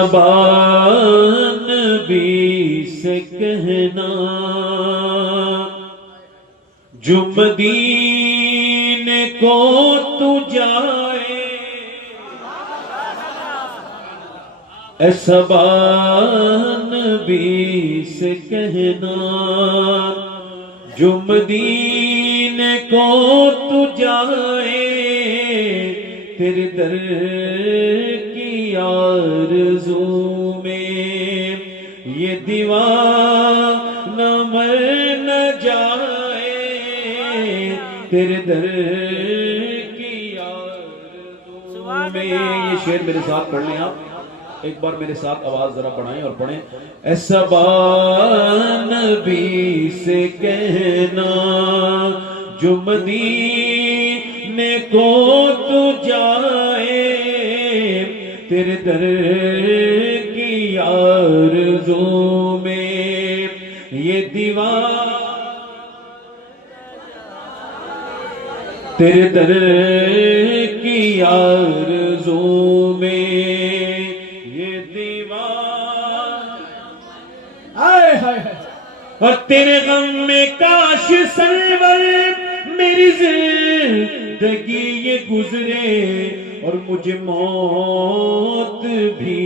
صبا نبی سے کہنا جو مدینے کو تو جائے، اے صبا نبی سے کہنا جو مدینے کو تو جائے، تیرے در کی آرزو میں یہ دیوانہ مر نہ جائے، تیرے در کی آرزو میں۔ یہ شعر میرے ساتھ پڑھ لیں آپ، ایک بار میرے ساتھ آواز ذرا بڑھائیں اور پڑھیں۔ اے صبا نبی سے کہنا جو مدینے کو تو جائے، تیرے در کی آرزو میں یہ دیوان، تیرے در کی آرزو میں اور تیرے غم میں کاش سرور میری زندگی یہ گزرے، اور مجھے موت بھی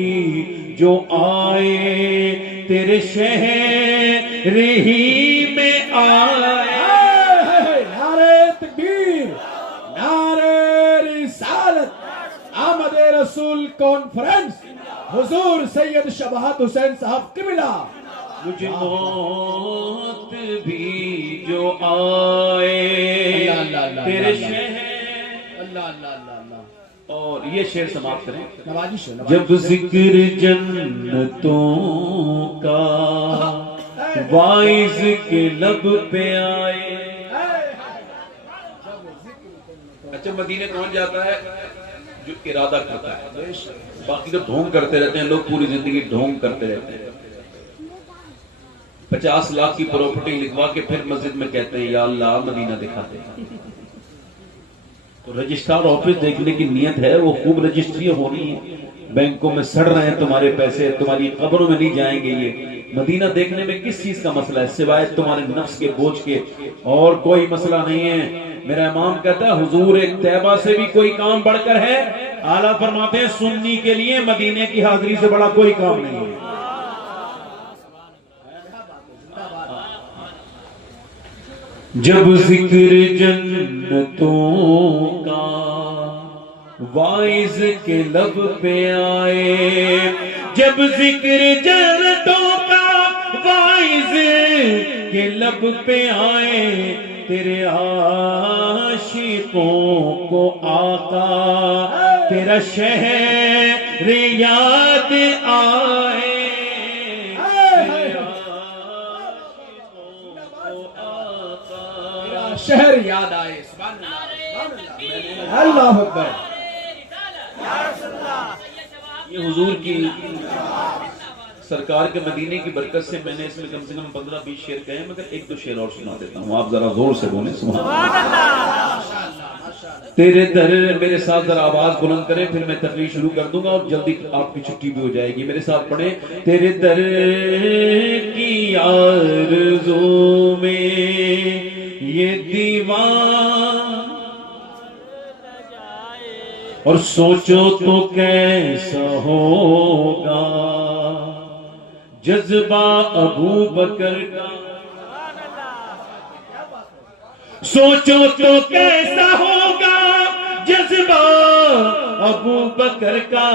جو آئے تیرے شہر ہی میں آئے۔ نعرہ تکبیر، نعرہ رسالت، آمد رسول کانفرنس، حضور سید شباہت حسین صاحب قبلہ۔ مجھے موت بھی جو آئے تیرے شہر، اللہ اللہ اللہ اللہ۔ اور یہ شعر سماعت کریں۔ نوازش ہے، جب ذکر جنتوں کا وائز کے لب پہ آئے۔ اچھا مدینے کون جاتا ہے؟ جو ارادہ کرتا ہے، باقی تو ڈھونگ کرتے رہتے ہیں لوگ، پوری زندگی ڈھونگ کرتے رہتے ہیں۔ 50 لاکھ کی پراپرٹی لکھوا کے پھر مسجد میں کہتے ہیں یا اللہ مدینہ دکھاتے ہیں۔ تو رجسٹرار آفس دیکھنے کی نیت ہے، وہ خوب رجسٹری ہونی ہے، بینکوں میں سڑ رہے ہیں تمہارے پیسے، تمہاری قبروں میں نہیں جائیں گے۔ یہ مدینہ دیکھنے میں کس چیز کا مسئلہ ہے سوائے تمہارے نفس کے بوجھ کے، اور کوئی مسئلہ نہیں ہے۔ میرا امام کہتا ہے حضور ایک طیبہ سے بھی کوئی کام بڑھ کر ہے۔ اعلیٰ فرماتے ہیں سنی کے لیے مدینے کی حاضری سے بڑا کوئی کام نہیں ہے۔ جب ذکر جنتوں کا وائز کے لب پہ آئے، جب ذکر جنتوں کا وائز کے لب پہ آئے، تیرے عاشقوں کو آقا تیرا شہر یاد آئے، شہر یاد آئے۔ اللہ اکبر۔ یہ حضور کی سرکار کے مدینے کی برکت سے میں نے اس میں کم سے کم 15-20 شعر کہے ہیں، مگر ایک دو شعر اور سنا دیتا ہوں، آپ ذرا زور سے بولیں سبحان اللہ۔ تیرے در، میرے ساتھ ذرا آواز بلند کریں، پھر میں تقریر شروع کر دوں گا اور جلدی آپ کی چھٹی بھی ہو جائے گی۔ میرے ساتھ پڑھیں۔ تیرے در کی آرزو میں یہ دیوان، اور سوچو تو کیسا ہوگا جذبہ ابو بکر کا، سوچو تو کیسا ہوگا جذبہ ابو بکر کا،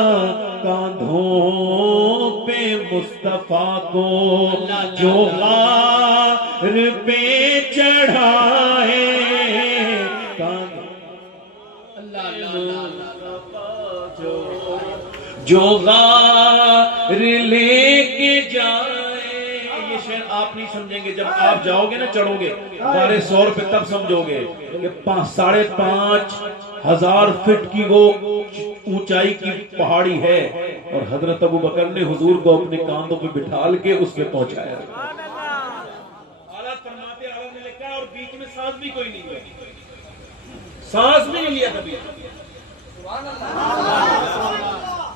کاندھوں پہ مصطفیٰ کو جو غار پہ چڑھائے، جو غار لے کے جائے۔ یہ شعر آپ نہیں سمجھیں گے، جب آپ جاؤ گے نا چڑھو گے غار سور پہ، تب سمجھو گے کہ 5,500 فٹ کی وہ اونچائی کی پہاڑی ہے، اور حضرت ابو بکر نے حضور کو اپنے کاندھوں پہ بٹھال کے اس پہ پہنچایا۔ اعلیٰ نے لکھا اور بیچ میں سانس بھی کوئی نہیں ہوئی، سانس بھی نہیں لیا کبھی۔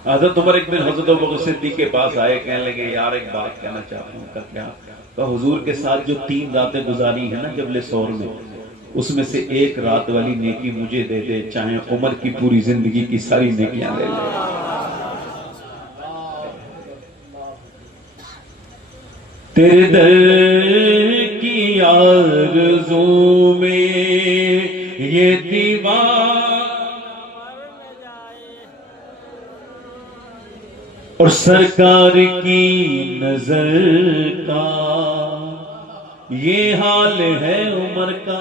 حضرت عمر ایک دن حضرت ابوبکر صدیق کے پاس آئے، کہنے لگے یار ایک بات کہنا چاہتا ہوں، کیا؟ تو حضور کے ساتھ جو 3 راتیں گزاری ہیں نا جبل ثور میں، اس میں سے ایک رات والی نیکی مجھے دے دے، چاہے عمر کی پوری زندگی کی ساری نیکیاں لے لے۔ تیرے در کی آرزو میں یہ دیوار اور سرکار کی نظر کا یہ حال ہے عمر کا،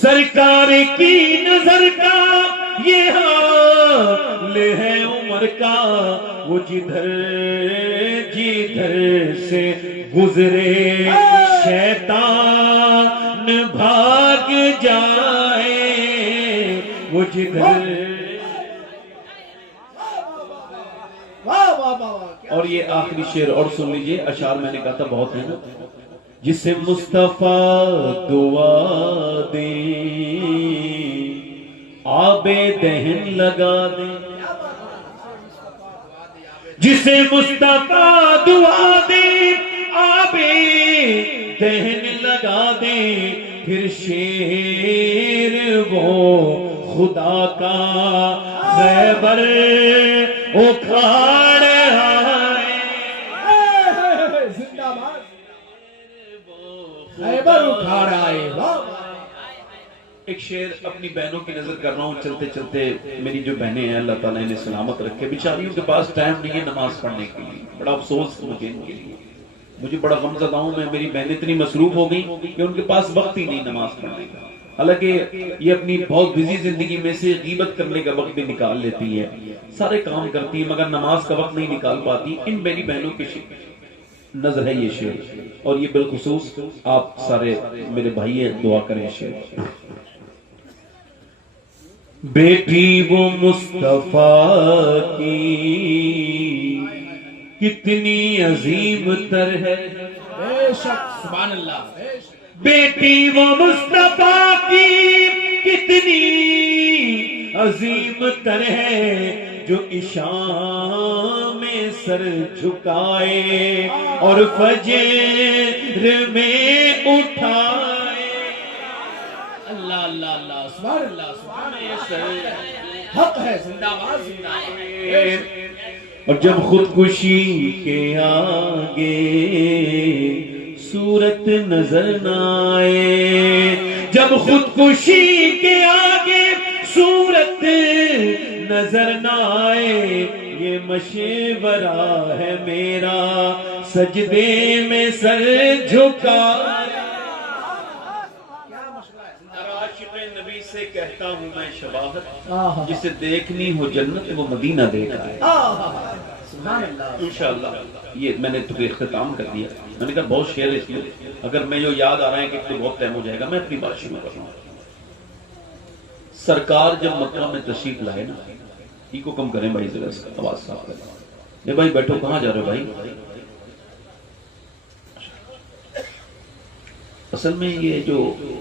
سرکار کی نظر کا یہ حال ہے عمر کا، وہ جدھر سے گزرے شیطان بھاگ جائے، وہ جدھر۔ اور یہ آخری شعر اور سن لیجئے، اشعار میں نے کہا تھا بہت ہے نا۔ جسے مصطفیٰ دعا دے آب دہن لگا دے، جسے مصطفیٰ دعا دے آب دہن لگا دے، پھر شیر وہ خدا کا خیبر اکھاڑ آئے، زندہ باد خیبر اکھاڑ آئے۔ ایک شعر اپنی بہنوں کی نظر کر رہا ہوں چلتے چلتے۔ میری جو بہنیں ہیں اللہ تعالیٰ نے سلامت رکھے، بیچاریوں کے پاس ٹائم نہیں ہے نماز پڑھنے کے لیے، بڑا افسوس مجھے ان کے لیے، مجھے بڑا غم زدہ ہوں میں۔ میری بہنیں اتنی مصروف ہو گئی کہ ان کے پاس وقت ہی نہیں نماز پڑھنے کا، حالانکہ یہ اپنی بہت بزی زندگی میں سے غیبت کرنے کا وقت بھی نکال لیتی ہے، سارے کام کرتی ہے، مگر نماز کا وقت نہیں نکال پاتی۔ ان میری بہنوں کی نظر ہے یہ شعر، اور یہ بالخصوص آپ سارے میرے بھائی ہیں، دعا کریں شعر۔ بیٹی وہ مصطفیٰ کی کتنی عظیم تر ہے، بے شک سبحان اللہ، بے شک بیٹی وہ مصطفیٰ کی کتنی عظیم تر ہے، جو عشاء میں سر جھکائے اور فجر میں اٹھائے۔ اللہ اللہ اللہ سبحان اللہ سبحان اللہ، حق ہے، زندہ باد زندہ باد۔ اور جب خودکشی کے آگے صورت نظر نہ آئے، جب خودکشی کے آگے صورت نظر نہ آئے، یہ مشورہ ہے میرا سجدے میں سر جھکائے۔ نبی سے کہتا ہوں میں شباہت، جسے دیکھنی ہو جنت وہ مدینہ دیکھا ہے۔ انشاءاللہ یہ میں نے تو اختتام کر دیا، میں نے کہا بہت شعر اس میں، اگر میں جو یاد آ رہا ہے کہ تو بہت ٹائم ہو جائے گا، میں اپنی بات شروع کر رہا ہوں۔ سرکار جب مکہ میں تشریف لائے نا، ہی کو کم کریں بھائی، ذرا اس کا آواز صاف کریں۔ اے بھائی بیٹھو، کہاں جا رہے ہو بھائی؟ اصل میں یہ جو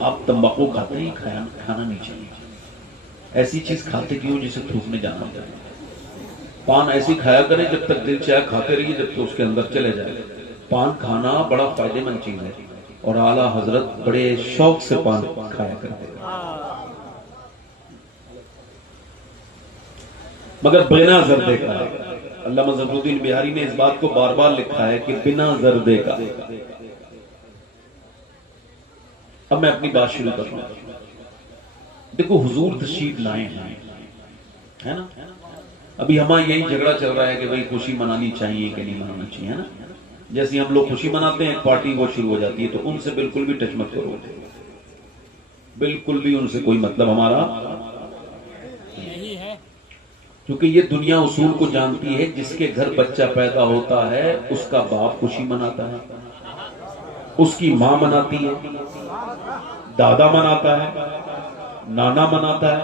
آپ تمباکو کھاتے ہیں کھانا نہیں چاہیے، ایسی چیز کھاتے کیوں جسے تھوکنے جانا چاہیے۔ پان ایسی کھایا کریں جب تک دل چاہے کھاتے رہیے، جب تک اس کے اندر چلے جائے۔ پان کھانا بڑا فائدہ مند چیز ہے، اور اعلیٰ حضرت بڑے شوق سے پان کھایا کرتے ہیں، مگر بنا زردے کا۔ علامہ ظفر الدین بہاری نے اس بات کو بار بار لکھا ہے کہ بنا زردے کا۔ اب میں اپنی بات شروع کر رہا ہوں۔ دیکھو حضور تشریف لائے ہیں، ہے نا؟ ابھی ہمارا یہی جھگڑا چل رہا ہے کہ بھئی خوشی منانی چاہیے کہ نہیں منانا چاہیے، ہے نا؟ جیسے ہم لوگ خوشی مناتے ہیں، پارٹی وہ شروع ہو جاتی ہے، تو ان سے بالکل بھی ٹچ مت کرو، بالکل بھی ان سے کوئی مطلب ہمارا، کیونکہ یہ دنیا اصول کو جانتی ہے، جس کے گھر بچہ پیدا ہوتا ہے اس کا باپ خوشی مناتا ہے، اس کی ماں مناتی ہے، دادا مناتا ہے، نانا مناتا ہے،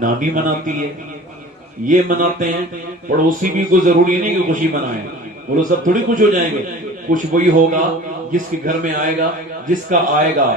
نانی مناتی ہے، یہ مناتے ہیں۔ پڑوسی بھی کوئی ضروری نہیں کہ خوشی منائیں، وہ لوگ سب تھوڑی خوش ہو جائیں گے، خوش وہی ہوگا جس کے گھر میں آئے گا، جس کا آئے گا،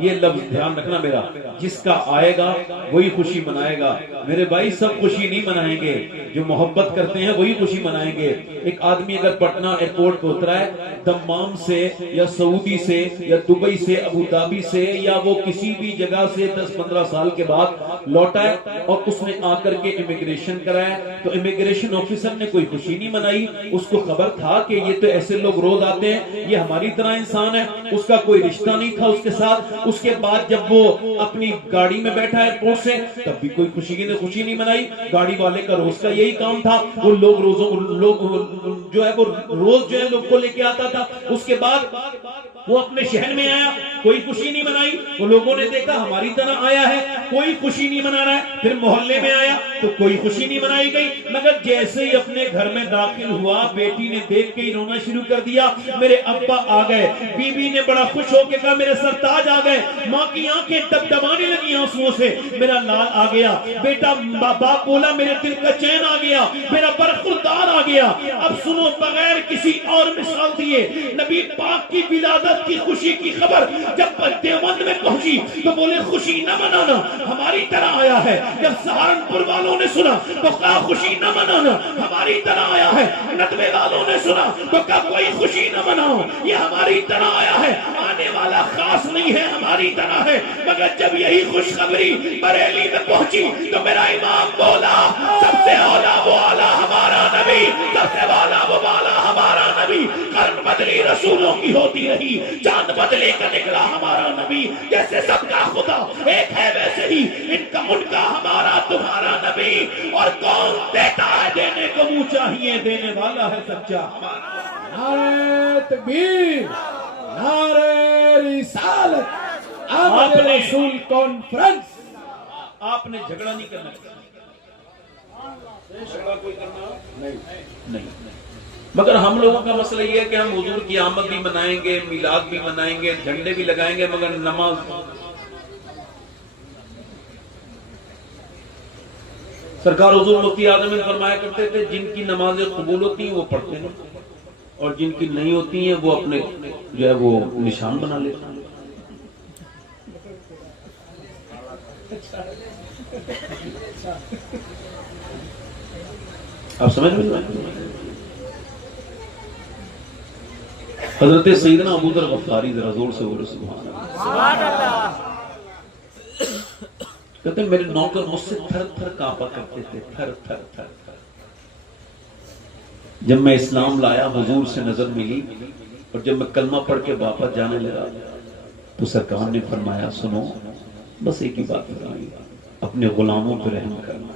یہ لفظ دھیان رکھنا میرا، جس کا آئے گا وہی خوشی منائے گا۔ میرے بھائی سب خوشی نہیں منائیں گے، جو محبت کرتے ہیں وہی خوشی منائیں گے۔ ایک آدمی اگر پٹنہ ایئرپورٹ پہ اترا ہے، دمام سے یا سعودی سے یا دبئی سے، ابو دھابی سے، یا وہ کسی بھی جگہ سے 10-15 سال کے بعد لوٹا ہے اور اس نے آ کر کے امیگریشن کرایا، تو امیگریشن آفیسر نے کوئی خوشی نہیں منائی۔ اس کو خبر تھا کہ یہ تو ایسے لوگ روز آتے ہیں، یہ ہماری طرح انسان ہے، اس کا کوئی رشتہ نہیں تھا اس کے ساتھ۔ اس کے بعد جب وہ اپنی گاڑی میں بیٹھا ایئرپورٹ سے، تب بھی کوئی خوشی نہیں منائی۔ گاڑی والے کا روز کا یہی کام تھا، وہ لوگ جو ہے وہ روز جو ہے لوگ کو لے کے آتا تھا۔ اس کے بعد وہ اپنے شہر میں آیا، کوئی خوشی نہیں منائی۔ وہ لوگوں نے دیکھا ہماری طرح آیا ہے، کوئی خوشی نہیں منا رہا ہے۔ پھر محلے میں آیا تو کوئی خوشی نہیں منائی گئی، مگر جیسے ہی اپنے گھر میں داخل ہوا، بیٹی نے دیکھ کے ہی رونا شروع کر دیا۔ میرے ابا آ گئے، بی بی نے بڑا خوش ہو کے کہا میرے سرتاج آ گئے۔ ماں کی آنکھیں دبدبانے لگی آنسوؤں سے، میرا لال آ گیا۔ بیٹا باپ بولا میرے دل کا چین آ گیا، میرا برخوردار آ گیا۔ اب سنو، بغیر کسی اور مثال دیے نبی پاک کی ولادت کی خوشی کی خبر جب دیوبند میں پہنچی تو بولے خوشی نہ منانا، ہماری طرح آیا ہے۔ جب سہارنپور والوں نے سنا تو کہا خوشی نہ منانا، ہماری طرح آیا ہے۔ ندوے والوں نے سنا تو کہا کوئی خوشی نہ مناؤ، یہ ہماری طرح آیا ہے، آنے والا خاص نہیں ہے، ہماری طرح ہے۔ مگر جب یہی خوشخبری بریلی میں پہنچی تو میرا امام بولا سب سے اولا وہ اعلیٰ ہمارا نبی، سب سے والا وہ بالا ہمارا نبی۔ قرن بدلی رسولوں کی ہوتی رہی، چاند بدلے کا نکلا ہمارا نبی۔ جیسے سب کا خدا ایک ہے ویسے ہی ان کا ہمارا تمہارا نبی۔ اور کون دیتا ہے دینے کو منہ چاہیے، دینے والا ہے سچا ہمارا۔ نعرہ تکبیر، نعرہ رسالت، احمد رسول کانفرنس۔ آپ نے جھگڑا نہیں کرنا، جھگڑا کوئی کرنا نہیں۔ مگر ہم لوگوں کا مسئلہ یہ ہے کہ ہم حضور کی آمد بھی منائیں گے، میلاد بھی منائیں گے، جھنڈے بھی لگائیں گے، مگر نماز سرکار حضور مفتی اعظم فرمایا کرتے تھے جن کی نمازیں قبول ہوتی ہیں وہ پڑھتے ہیں، اور جن کی نہیں ہوتی ہیں وہ اپنے جو ہے وہ نشان بنا لیتے ہیں۔ آپ سمجھ میں؟ حضرت سیدنا ابو ذر غفاری ذرا زور سے بولو سبحان اللہ۔ کہتے ہیں میرے نوکر مجھ سے تھر تھر کانپا کرتے تھے، تھر تھر تھر تھر۔ جب میں اسلام لایا حضور سے نظر ملی، اور جب میں کلمہ پڑھ کے واپس جانے لگا تو سرکار نے فرمایا سنو، بس ایک ہی بات فرمائی، اپنے غلاموں پہ رحم کرنا۔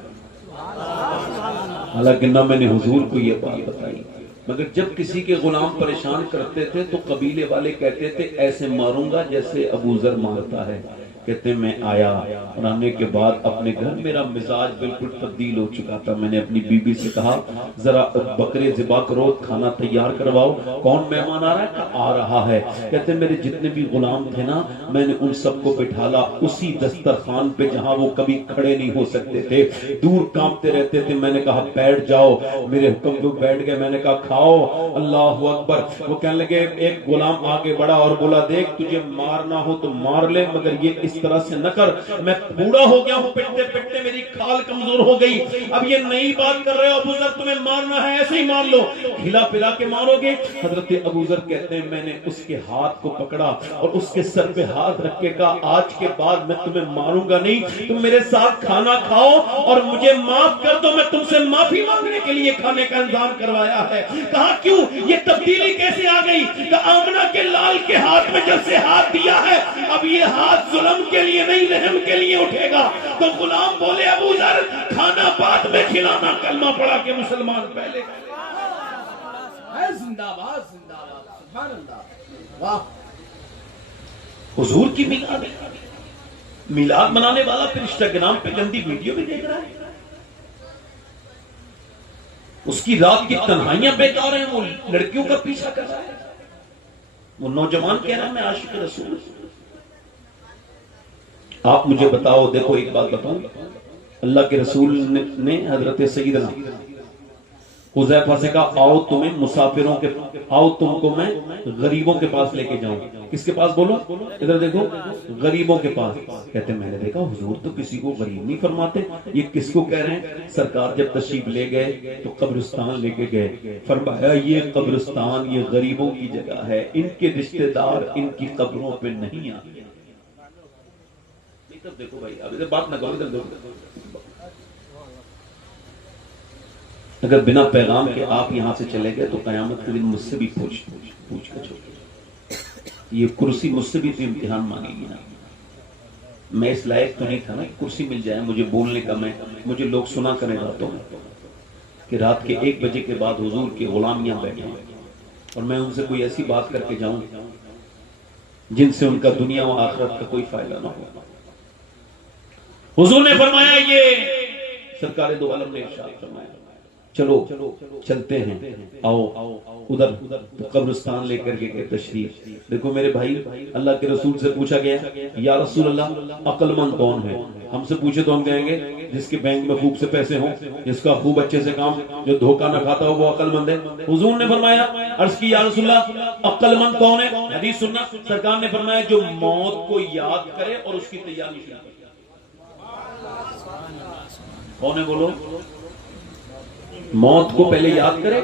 حالانکہ نہ میں نے حضور کو یہ بات بتائی، مگر جب کسی کے غلام پریشان کرتے تھے تو قبیلے والے کہتے تھے ایسے ماروں گا جیسے ابو ذر مارتا ہے۔ کہتے میں آیا اور آنے کے بعد اپنے گھر میرا مزاج بالکل تبدیل ہو چکا تھا۔ میں نے اپنی بی بی سے کہا ذرا بکرے ذبح کرو، کھانا تیار کرواؤ، کون مہمان آ رہا ہے؟ کہ آ رہا ہے۔ کہتے میرے جتنے بھی غلام تھے نا، میں نے ان سب کو بٹھالا اسی دسترخوان پہ جہاں وہ کبھی کھڑے نہیں ہو سکتے تھے، دور کانپتے رہتے تھے۔ میں نے کہا بیٹھ جاؤ، میرے حکم پہ بیٹھ گئے۔ میں نے کہا کھاؤ، اللہ اکبر۔ وہ کہنے لگے، ایک غلام آگے بڑھا اور بولا دیکھ تجھے مارنا ہو تو مار لے، مگر یہ اس طرح سے نہ کر، میں بوڑھا ہو گیا ہوں، پٹتے پٹتے میری کھال کمزور ہو گئی، اب یہ نئی بات کر رہے ہو ابو ذر، تمہیں مارنا ہے ایسے ہی مار لو، کھلا پلا کے مارو گے۔ حضرت ابو ذر کہتے ہیں میں نے اس کے ہاتھ کو پکڑا اور اس کے سر پہ ہاتھ رکھ کے کہا آج کے بعد میں تمہیں ماروں گا نہیں، تم میرے ساتھ کھانا کھاؤ اور مجھے معاف کر دو، میں تم سے معافی مانگنے کے لیے کھانے کا انتظام کروایا ہے۔ کہا کیوں؟ یہ تبدیلی کیسے آ گئی؟ کہ آمنہ کے لال کے ہاتھ میں جب سے ہاتھ دیا ہے، اب یہ ہاتھ ظلم کے لیے نہیں رحم کے لیے اٹھے گا۔ تو غلام بولے ابو ذر کھانا بعد میں کھلانا، کلمہ پڑھا کے مسلمان پہلے۔ زندہ باد، زندہ باد، سبحان اللہ، واہ۔ حضور کی میلاد منانے والا پھر انسٹاگرام پہ گندی ویڈیو بھی دیکھ رہا ہے، اس کی رات کی تنہائیاں بیکار ہیں، وہ لڑکیوں کا پیچھا کر رہا ہے، وہ نوجوان کہہ رہا ہے میں عاشق رسول ہوں۔ آپ مجھے بتاؤ، دیکھو ایک بات بتاؤں، اللہ کے رسول نے حضرت سیدنا حذیفہ سے کہا آؤ تمہیں مسافروں کے آؤ تم کو میں غریبوں کے پاس لے کے جاؤں. کس کے پاس بولو؟ ادھر دیکھو, غریبوں کے پاس. کہتے ہیں میں نے دیکھا حضور تو کسی کو غریب نہیں فرماتے, یہ کس کو کہہ رہے ہیں؟ سرکار جب تشریف لے گئے تو قبرستان لے کے گئے, فرمایا یہ قبرستان یہ غریبوں کی جگہ ہے, ان کے رشتہ دار ان کی قبروں پہ نہیں آتے. دیکھو بھائی اب ادھر بات نہ کرو, ادھر دیکھو. اگر بنا پیغام کے آپ یہاں سے چلے گئے تو قیامت کے دن مجھ سے بھی پوچھ کر چھوڑ. یہ کرسی مجھ سے بھی تو امتحان مانگے گی نا. میں اس لائق تو نہیں تھا نا کرسی مل جائے مجھے بولنے کا, مجھے لوگ سنا کریں راتوں میں کہ رات کے 1 بجے کے بعد حضور کے غلام یہاں بیٹھے ہیں اور میں ان سے کوئی ایسی بات کر کے جاؤں جن سے ان کا دنیا و آخرت کا کوئی فائدہ نہ ہو. حضور نے فرمایا, یہ سرکار دو عالم نے ارشاد فرمایا چلو چلتے ہیں, آؤ ادھر قبرستان لے کر کے گئے تشریف. دیکھو میرے بھائی, اللہ کے رسول سے پوچھا گیا یا رسول اللہ عقل مند کون ہے؟ ہم سے پوچھے تو ہم کہیں گے جس کے بینک میں خوب سے پیسے ہوں, جس کا خوب اچھے سے کام, جو دھوکہ نہ کھاتا ہو وہ عقل مند ہے. حضور نے فرمایا, عرض کی یا رسول اللہ عقل مند کون ہے؟ حدیث سننا. سرکار نے فرمایا جو موت کو یاد کرے اور اس کی تیاری کرے. کون ہے بولو؟ موت کو پہلے یاد کرے,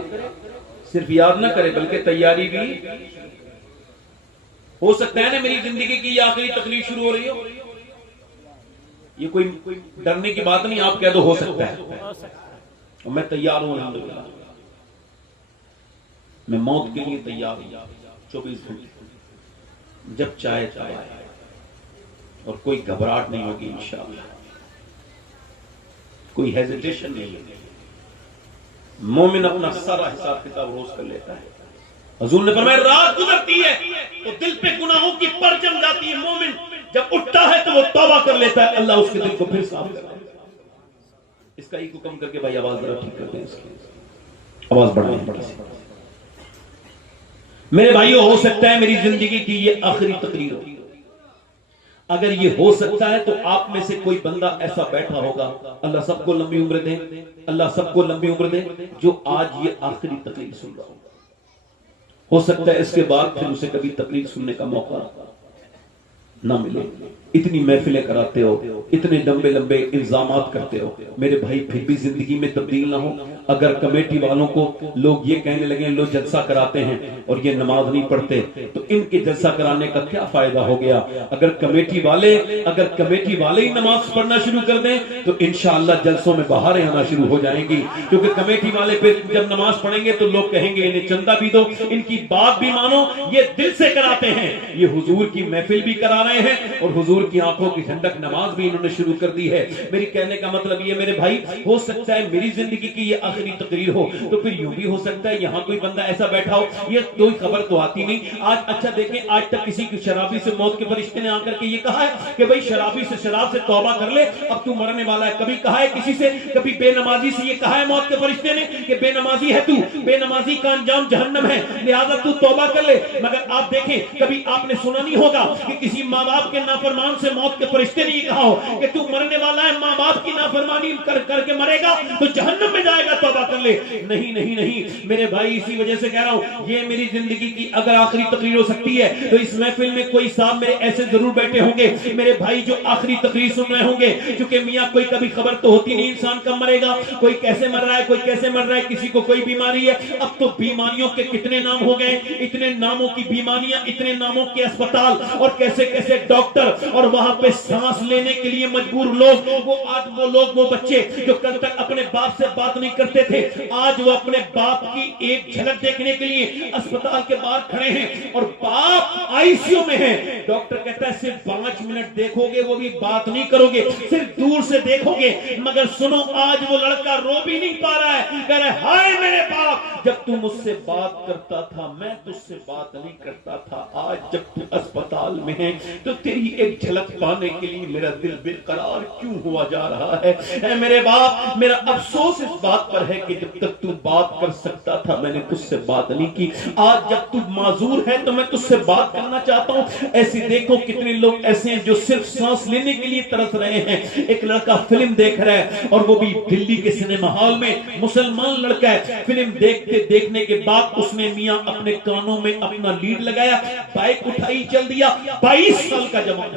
صرف یاد نہ کرے بلکہ تیاری بھی. ہو سکتا ہے نا میری زندگی کی یہ آخری تکلیف شروع ہو رہی ہو, یہ کوئی ڈرنے کی بات نہیں, آپ کہہ دو ہو سکتا ہے, اور میں تیار ہوں الحمدللہ, میں موت کے لیے تیار ہوں 24 گھنٹے جب چاہے اور کوئی گھبراہٹ نہیں ہوگی انشاءاللہ, کوئی ہیزیٹیشن نہیں ہوگی. مومن اپنا سارا حساب کتاب روز کر لیتا ہے. حضور نے فرمایا رات گزرتی ہے تو دل پہ گناہوں کی پرچم جاتی ہے, مومن جب اٹھتا ہے تو وہ توبہ کر لیتا ہے, اللہ اس کے دل کو پھر صاف کرتا ہے. اس کا ایک حکم کر کے بھائی آواز ذرا ٹھیک کرتے ہیں, اس کی آواز بڑھائیں بڑا سی. میرے بھائیو ہو سکتا ہے میری زندگی کی یہ آخری تقریر ہو. اگر یہ ہو سکتا ہے تو آپ میں سے کوئی بندہ ایسا بیٹھا ہوگا, اللہ سب کو لمبی عمر دے, اللہ سب کو لمبی عمر دے, جو آج یہ آخری تقریر سن رہا ہو سکتا ہے اس کے بعد پھر اسے کبھی تقریر سننے کا موقع نہ ملے. اتنی محفلیں کراتے ہو, اتنے لمبے لمبے الزامات کرتے ہو, میرے بھائی پھر بھی زندگی میں تبدیل نہ ہو. اگر کمیٹی والوں کو لوگ یہ کہنے لگے لوگ جلسہ کراتے ہیں اور یہ نماز نہیں پڑھتے تو ان کے جلسہ کرانے کا کیا فائدہ ہو گیا. اگر کمیٹی والے ہی نماز پڑھنا شروع کر دیں تو انشاءاللہ جلسوں میں بہاریں آنا شروع ہو جائیں گی, کیونکہ کمیٹی والے پہ جب نماز پڑھیں گے تو لوگ کہیں گے انہیں چندہ بھی دو, ان کی بات بھی مانو, یہ دل سے کراتے ہیں, یہ حضور کی محفل بھی کرا رہے ہیں اور حضور کی آنکھوں کی ٹھنڈک نماز بھی انہوں نے شروع کر دی ہے. میری کہنے کا مطلب یہ میرے بھائی, ہو سکتا ہے میری زندگی کی یہ آخری تقریر ہو, تو پھر یوں بھی ہو سکتا ہے یہاں کوئی بندہ ایسا بیٹھا ہو, یہ کوئی خبر تو آتی نہیں آج. اچھا دیکھیں, آج تک کسی کی شرابی سے موت کے فرشتے نے آ کر کے یہ کہا ہے کہ بھائی شرابی سے شراب سے توبہ کر لے, اب تو مرنے والا ہے. کبھی کہا ہے کسی سے, کبھی بے نمازی سے یہ کہا ہے موت کے فرشتے نے کہ بے نمازی ہے تو, بے نمازی کا انجام جہنم ہے, لہذا تو توبہ کر لے. مگر آپ دیکھیں کبھی آپ نے سنا نہیں ہوگا کہ کسی ماں باپ کے نافرمان سے موت کے فرشتے نے یہ کہا ہو کہ تو مرنے والا ہے, ماں باپ کی نافرمانی کر کے مرے گا تو جہنم میں جائے گا, توبہ کر لے. نہیں نہیں نہیں میرے بھائی, اسی وجہ سے کہہ رہا ہوں یہ میری زندگی کی اگر آخری تقریر ہو سکتی ہے تو اس محفل میں کوئی صاحب میرے ایسے ضرور بیٹھے ہوں گے میرے بھائی جو آخری تقریر سن رہے ہوں گے, کیونکہ میاں کوئی کبھی خبر تو ہوتی نہیں انسان کب مرے گا, کوئی کیسے مر رہا ہے, کوئی کیسے مر رہا ہے, کسی کو کوئی بیماری ہے. اب تو بیماریوں کے کتنے نام ہو گئے, اتنے ناموں کی بیماریاں, اتنے ناموں کے اسپتال اور کیسے کیسے ڈاکٹر, اور وہاں پہ سانس لینے کے لیے مجبور لوگ, وہ بچے جو کل تک اپنے باپ سے بات نہیں کرتے تھے, آج وہ اپنے باپ کی ایک جھلک دیکھنے کے لیے اسپتال کے باہر کھڑے ہیں اور باپ آئی سی یو میں ہے. ڈاکٹر کہتا ہے صرف 5 منٹ دیکھو گے, وہ بھی بات نہیں کرو گے, صرف دور سے دیکھو گے. مگر سنو, آج وہ لڑکا رو بھی نہیں پا رہا ہے, کہہ رہا ہے ہائے میرے باپ, جب تو مجھ سے بات کرتا تھا میں تجھ سے بات نہیں کرتا تھا، آج جب تو اسپتال میں ہے تو تیری ایک جھلک پانے کے لیے میرا دل بے قرار کیوں ہوا جا رہا ہے۔ اے میرے باپ، میرا افسوس اس بات پر ہے کہ جب تک تو بات کر سکتا تھا میں نے تجھ سے بات نہیں کی، آج جب تو معذور ہے تو میں تجھ سے بات کرنا چاہتا ہوں۔ ایسے دیکھو کتنے لوگ ایسے ہیں جو صرف سانس لینے کے لیے ترس رہے ہیں۔ ایک لڑکا فلم دیکھ رہا ہے اور وہ بھی دلی کے سنیما ہال میں، مسلمان لڑکا ہے، فلم دیکھنے کے بعد اس نے میاں اپنے کانوں میں اپنا لیڈ لگایا، بائک اٹھائی چل دیا، 22 سال کا جوان،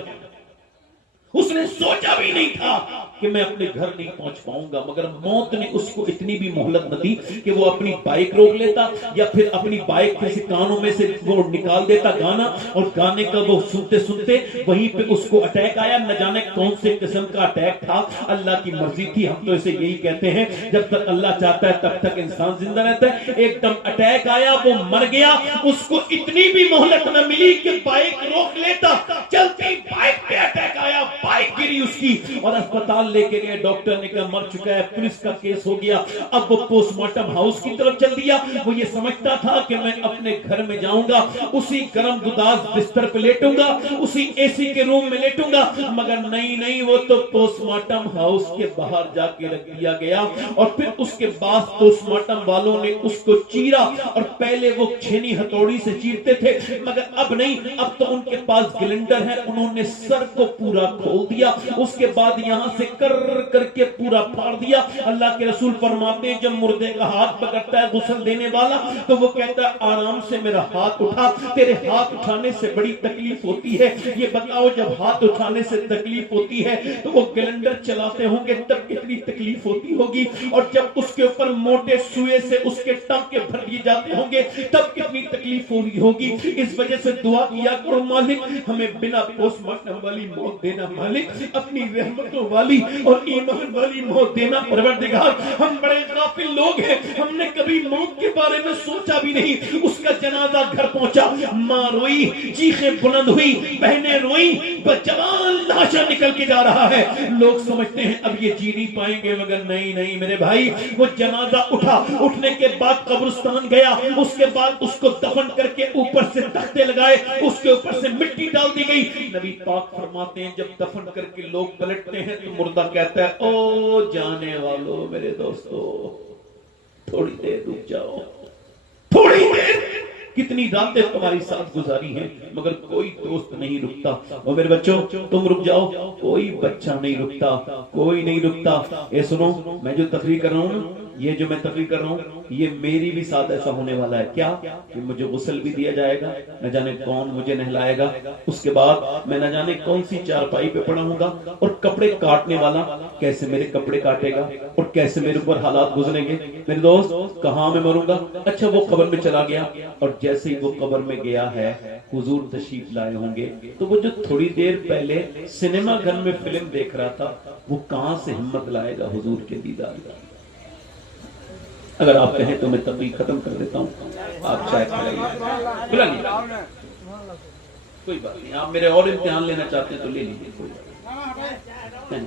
اس نے سوچا بھی نہیں تھا کہ میں اپنے گھر نہیں پہنچ پاؤں گا، مگر موت نے اس کو اتنی بھی مہلت نہ دی کہ وہ اپنی بائک روک لیتا یا پھر اپنی بائک سے کانوں میں سے وہ نکال دیتا گانا، اور گانے کا وہ سنتے سنتے وہیں پہ اس کو اٹیک آیا۔ نہ جانے کون سے قسم کا اٹیک تھا، اللہ کی مرضی تھی، ہم تو اسے یہی کہتے ہیں جب تک اللہ چاہتا ہے تب تک انسان زندہ رہتا ہے۔ ایک دم اٹیک آیا، وہ مر گیا، اس کو اتنی بھی مہلت نہ ملی کہ بائک روک لیتا، چلتی بائک پہ اٹیک آیا، بائک گری اس کی اور اسپتال لے کے گئے، ڈاکٹر نے کہا مر چکا ہے، پولیس کا کیس ہو گیا۔ اب وہ پوسٹ مارٹم ہاؤس کی طرف چل دیا، وہ یہ سمجھتا تھا کہ میں اپنے گھر میں جاؤں گا، اسی گرم دوداز بستر پہ لیٹوں گا، اسی اے سی کے روم میں لیٹوں گا، مگر نہیں، وہ تو پوسٹ مارٹم ہاؤس کے باہر جا کے رکھ دیا گیا۔ اور پھر اس کے بعد پوسٹ مارٹم والوں نے اس کو چیرا، اور پہلے وہ چھینی ہتھوڑی سے چیرتے تھے مگر اب نہیں، اب تو ان کے پاس گلنڈر ہے، انہوں نے سر کو پورا کھول دیا، اس کے بعد یہاں سے کر کے پورا پھاڑ دیا۔ اللہ کے رسول فرماتے ہیں جب مردے کا ہاتھ پکڑتا ہے غسل دینے والا تو وہ کہتا ہے آرام سے میرا ہاتھ اٹھا، تیرے ہاتھ اٹھانے سے بڑی تکلیف ہوتی ہے، یہ بتاؤ جب ہاتھ اٹھانے سے تکلیف ہوتی ہے تو وہ گلنڈر چلاتے ہوں گے تب کتنی تکلیف ہوتی ہوگی، اور جب اس کے اوپر موٹے سوئے سے اس کے ٹانکے بھر دیے جاتے ہوں گے تب کتنی تکلیف ہو رہی ہوگی۔ اس وجہ سے دعا کیا کرو مالک ہمیں بنا پوسٹ مارٹم والی موت دینا، مالک اپنی رحمتوں والی اور ایمان والی موت دینا۔ پروردگار ہم بڑے غافل لوگ ہیں، ہم نے کبھی موت کے بارے میں سوچا بھی نہیں۔ اس کا جنازہ گھر پہنچا، ماں روئی، چیخیں بلند ہوئی، بہنیں روئیں، جوان لاشا نکل کے جا رہا ہے، لوگ سمجھتے ہیں اب یہ جی نہیں پائیں گے، مگر نہیں میرے بھائی، وہ جنازہ اٹھا، اٹھنے کے بعد قبرستان گیا، اس کے بعد اس کو دفن کر کے اوپر سے تختے لگائے، اس کے اوپر سے مٹی ڈال دی گئی۔ نبی پاک فرماتے ہیں جب دفن کر کے لوگ پلٹتے ہیں تو مردہ کہتا ہے او جانے والو میرے دوستو تھوڑی دیر رک جاؤ، تھوڑی دیر، کتنی راتیں تمہاری ساتھ گزاری ہیں مگر کوئی دوست نہیں رکتا۔ اور میرے بچوں تم رک جاؤ، کوئی بچہ نہیں رکتا، کوئی نہیں رکتا۔ اے سنو، میں جو تقریر کر رہا ہوں، یہ جو میں تقریر کر رہا ہوں، یہ میری بھی ساتھ ایسا ہونے والا ہے۔ کیا کہ مجھے غسل بھی دیا جائے گا، نہ جانے کون مجھے نہلائے گا، اس کے بعد میں نہ جانے کون سی چارپائی پہ پڑا ہوں گا، اور کپڑے کاٹنے والا کیسے میرے کپڑے کاٹے گا اور کیسے میرے اوپر حالات گزریں گے۔ میرے دوست کہاں میں مروں گا؟ اچھا وہ قبر میں چلا گیا، اور جیسے ہی وہ قبر میں گیا ہے حضور تشریف لائے ہوں گے، تو وہ جو تھوڑی دیر پہلے سنیما گھر میں فلم دیکھ رہا تھا وہ کہاں سے ہمت لائے گا حضور کے دیدار کا؟ اگر آپ کہیں تو میں تقریر ختم کر دیتا ہوں، آپ چائے پلائیے، بلا لیجیے، کوئی بات نہیں، آپ میرے اور امتحان لینا چاہتے ہیں تو لے لیجیے، کوئی بات نہیں۔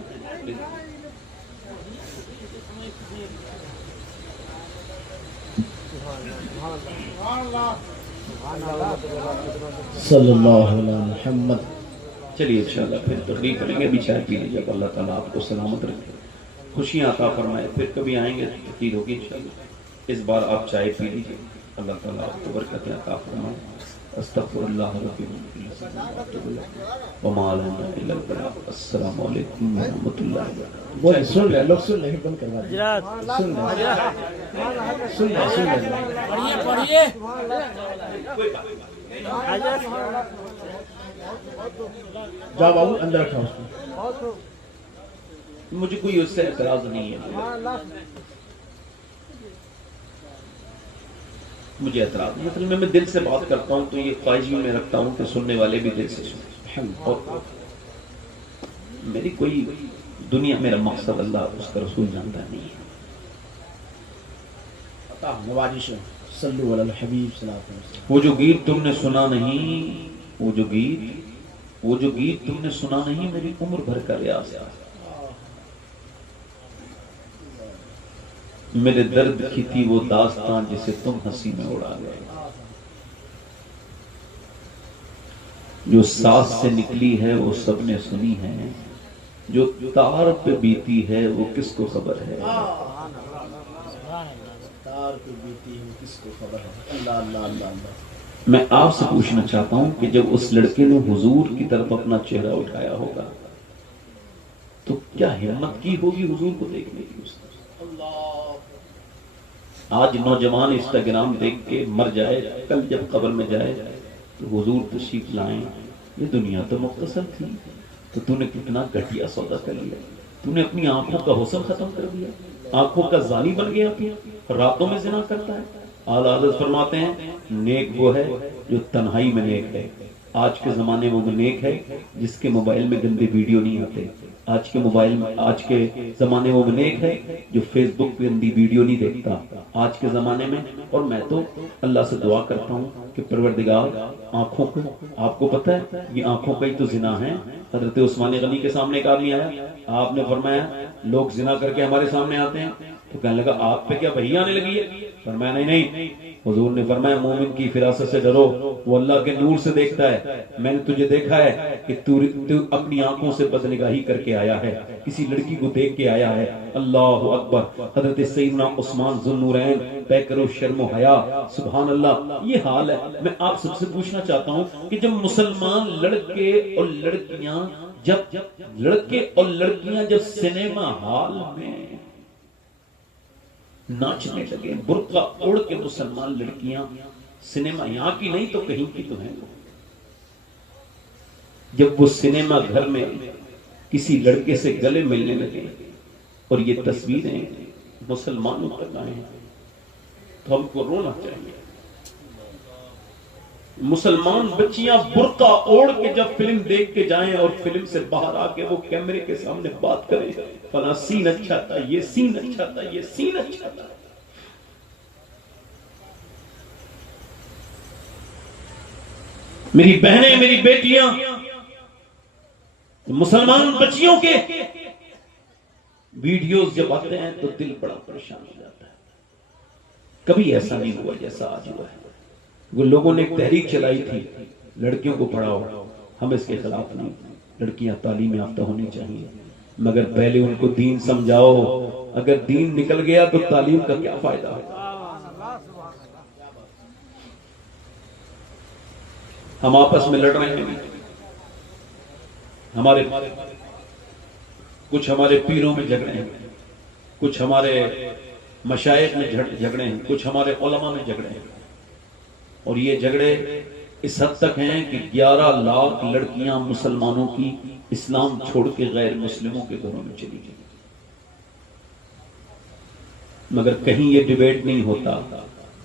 صلی اللہ علیہ محمد۔ چلیے انشاءاللہ پھر تقریر کریں گے، ابھی چائے پی لیجیے، اللہ تعالیٰ آپ کو سلامت رکھے، خوشیاں عطا فرمائے، پھر کبھی آئیں گے تقریر ہوگی انشاءاللہ۔ اس بار آپ چائے پی لیجیے، اللہ تعالیٰ آپ کو برکت عطا فرمائے۔ استغفر اللہ ربی وما لنا الا البلاغ۔ السلام علیکم ورحمۃ اللہ وبرکاتہ۔ وہ سن لے، لوگ سن لے، بند کروا دیں، سن لے پڑھیے جاؤ بابو اندر رکھا اس کو۔ مجھے کوئی اس سے اعتراض نہیں ہے، مجھے اعتراض نہیں، اصل میں دل سے بات کرتا ہوں تو یہ خواہش بھی میں رکھتا ہوں کہ سننے والے بھی دل سے سنیں، اور میری کوئی دنیا، میرا مقصد اللہ اس کا رسول جانتا نہیں ہے۔ نوازش صلو علی الحبیب صلی اللہ علیہ وسلم۔ وہ جو گیت تم نے سنا نہیں، وہ جو گیت تم نے سنا نہیں، میری عمر بھر کا ریاض ہے۔ میرے درد کی تھی وہ داستان جسے تم ہنسی میں اڑا گئے. جو سانس سے نکلی ہے وہ سب نے سنی ہے، جو تار پہ بیتی ہے وہ کس کو خبر ہے. تار پہ بیتی ہے کس کو خبر ہے. اللہ اللہ اللہ اللہ. میں آپ سے پوچھنا چاہتا ہوں کہ جب اس لڑکے نے حضور کی طرف اپنا چہرہ اٹھایا ہوگا تو کیا ہمت کی ہوگی حضور کو دیکھنے کی. اس نے آج نوجوان انسٹاگرام دیکھ کے مر جائے، کل جب قبر میں جائے تو حضور تشریف لائیں. یہ دنیا تو مختصر تھی، تو تو نے کتنا گھٹیا سودا کر لیا. تو نے اپنی آنکھوں کا حسن ختم کر دیا، آنکھوں کا زانی بن گیا، راتوں میں زنا کرتا ہے. اعلیٰ حضرت فرماتے ہیں نیک وہ ہے جو تنہائی میں نیک ہے. آج کے زمانے میں وہ نیک ہے جس کے موبائل میں گندے ویڈیو نہیں آتے. آج کے زمانے میں وہ نیک ہے جو فیس بک پہ گندی ویڈیو نہیں دیکھتا. آج کے زمانے میں، اور میں تو اللہ سے دعا کرتا ہوں کہ پروردگار آنکھوں کو، آپ کو پتہ ہے یہ آنکھوں کا ہی تو زنا ہے. حضرت عثمان غنی کے سامنے ایک آدمی آیا، آپ نے فرمایا لوگ زنا کر کے ہمارے سامنے آتے ہیں، تو کہنے لگا آپ پہ کیا وحی آنے لگی ہے؟ فرمایا نہیں. حضور نے فرمایا مومن کی فراست سے ڈرو، وہ اللہ کے نور سے دیکھتا ہے. میں نے تجھے دیکھا ہے کہ تو اپنی آنکھوں سے بدنگاہی کر کے آیا ہے، کسی لڑکی کو دیکھ کے آیا ہے. اللہ اکبر. حضرت سیدنا عثمان ذو النورین پے کرو شرم و حیا. سبحان اللہ. یہ حال ہے. میں آپ سب سے پوچھنا چاہتا ہوں کہ جب مسلمان لڑکے اور لڑکیاں جب سنیما ہال میں ناچنے لگے، برقع اوڑھ کے مسلمان لڑکیاں، سنیما یہاں کی نہیں تو کہیں کی تو ہیں وہ، جب وہ سنیما گھر میں کسی لڑکے سے گلے ملنے لگے اور یہ تصویریں مسلمانوں تک آئیں تو ہم کو رونا چاہیے. مسلمان بچیاں برقع اوڑھ کے جب فلم دیکھ کے جائیں اور فلم سے باہر آ کے وہ کیمرے کے سامنے بات کریں، فلاں سین اچھا تھا، یہ سین اچھا تھا، یہ سین اچھا تھا. میری بہنیں، میری بیٹیاں، مسلمان بچیوں کے ویڈیوز جب آتے ہیں تو دل بڑا پریشان ہو جاتا ہے. کبھی ایسا نہیں ہوا جیسا آج ہوا ہے. وہ لوگوں نے ایک تحریک چلائی تھی لڑکیوں کو پڑھاؤ، ہم اس کے خلاف نہیں، لڑکیاں تعلیم یافتہ ہونی چاہیے، مگر پہلے ان کو دین سمجھاؤ. اگر دین نکل گیا تو تعلیم کا کیا فائدہ ہے. ہم آپس میں لڑ رہے ہیں، کچھ ہمارے پیروں میں جھگڑے ہیں، کچھ ہمارے مشائخ میں جھگڑے ہیں، کچھ ہمارے علماء میں جھگڑے ہیں. اور یہ جھگڑے اس حد تک ہیں کہ 11 لاکھ لڑکیاں مسلمانوں کی اسلام چھوڑ کے غیر مسلموں کے گھروں میں چلی گئی. مگر کہیں یہ ڈیبیٹ نہیں ہوتا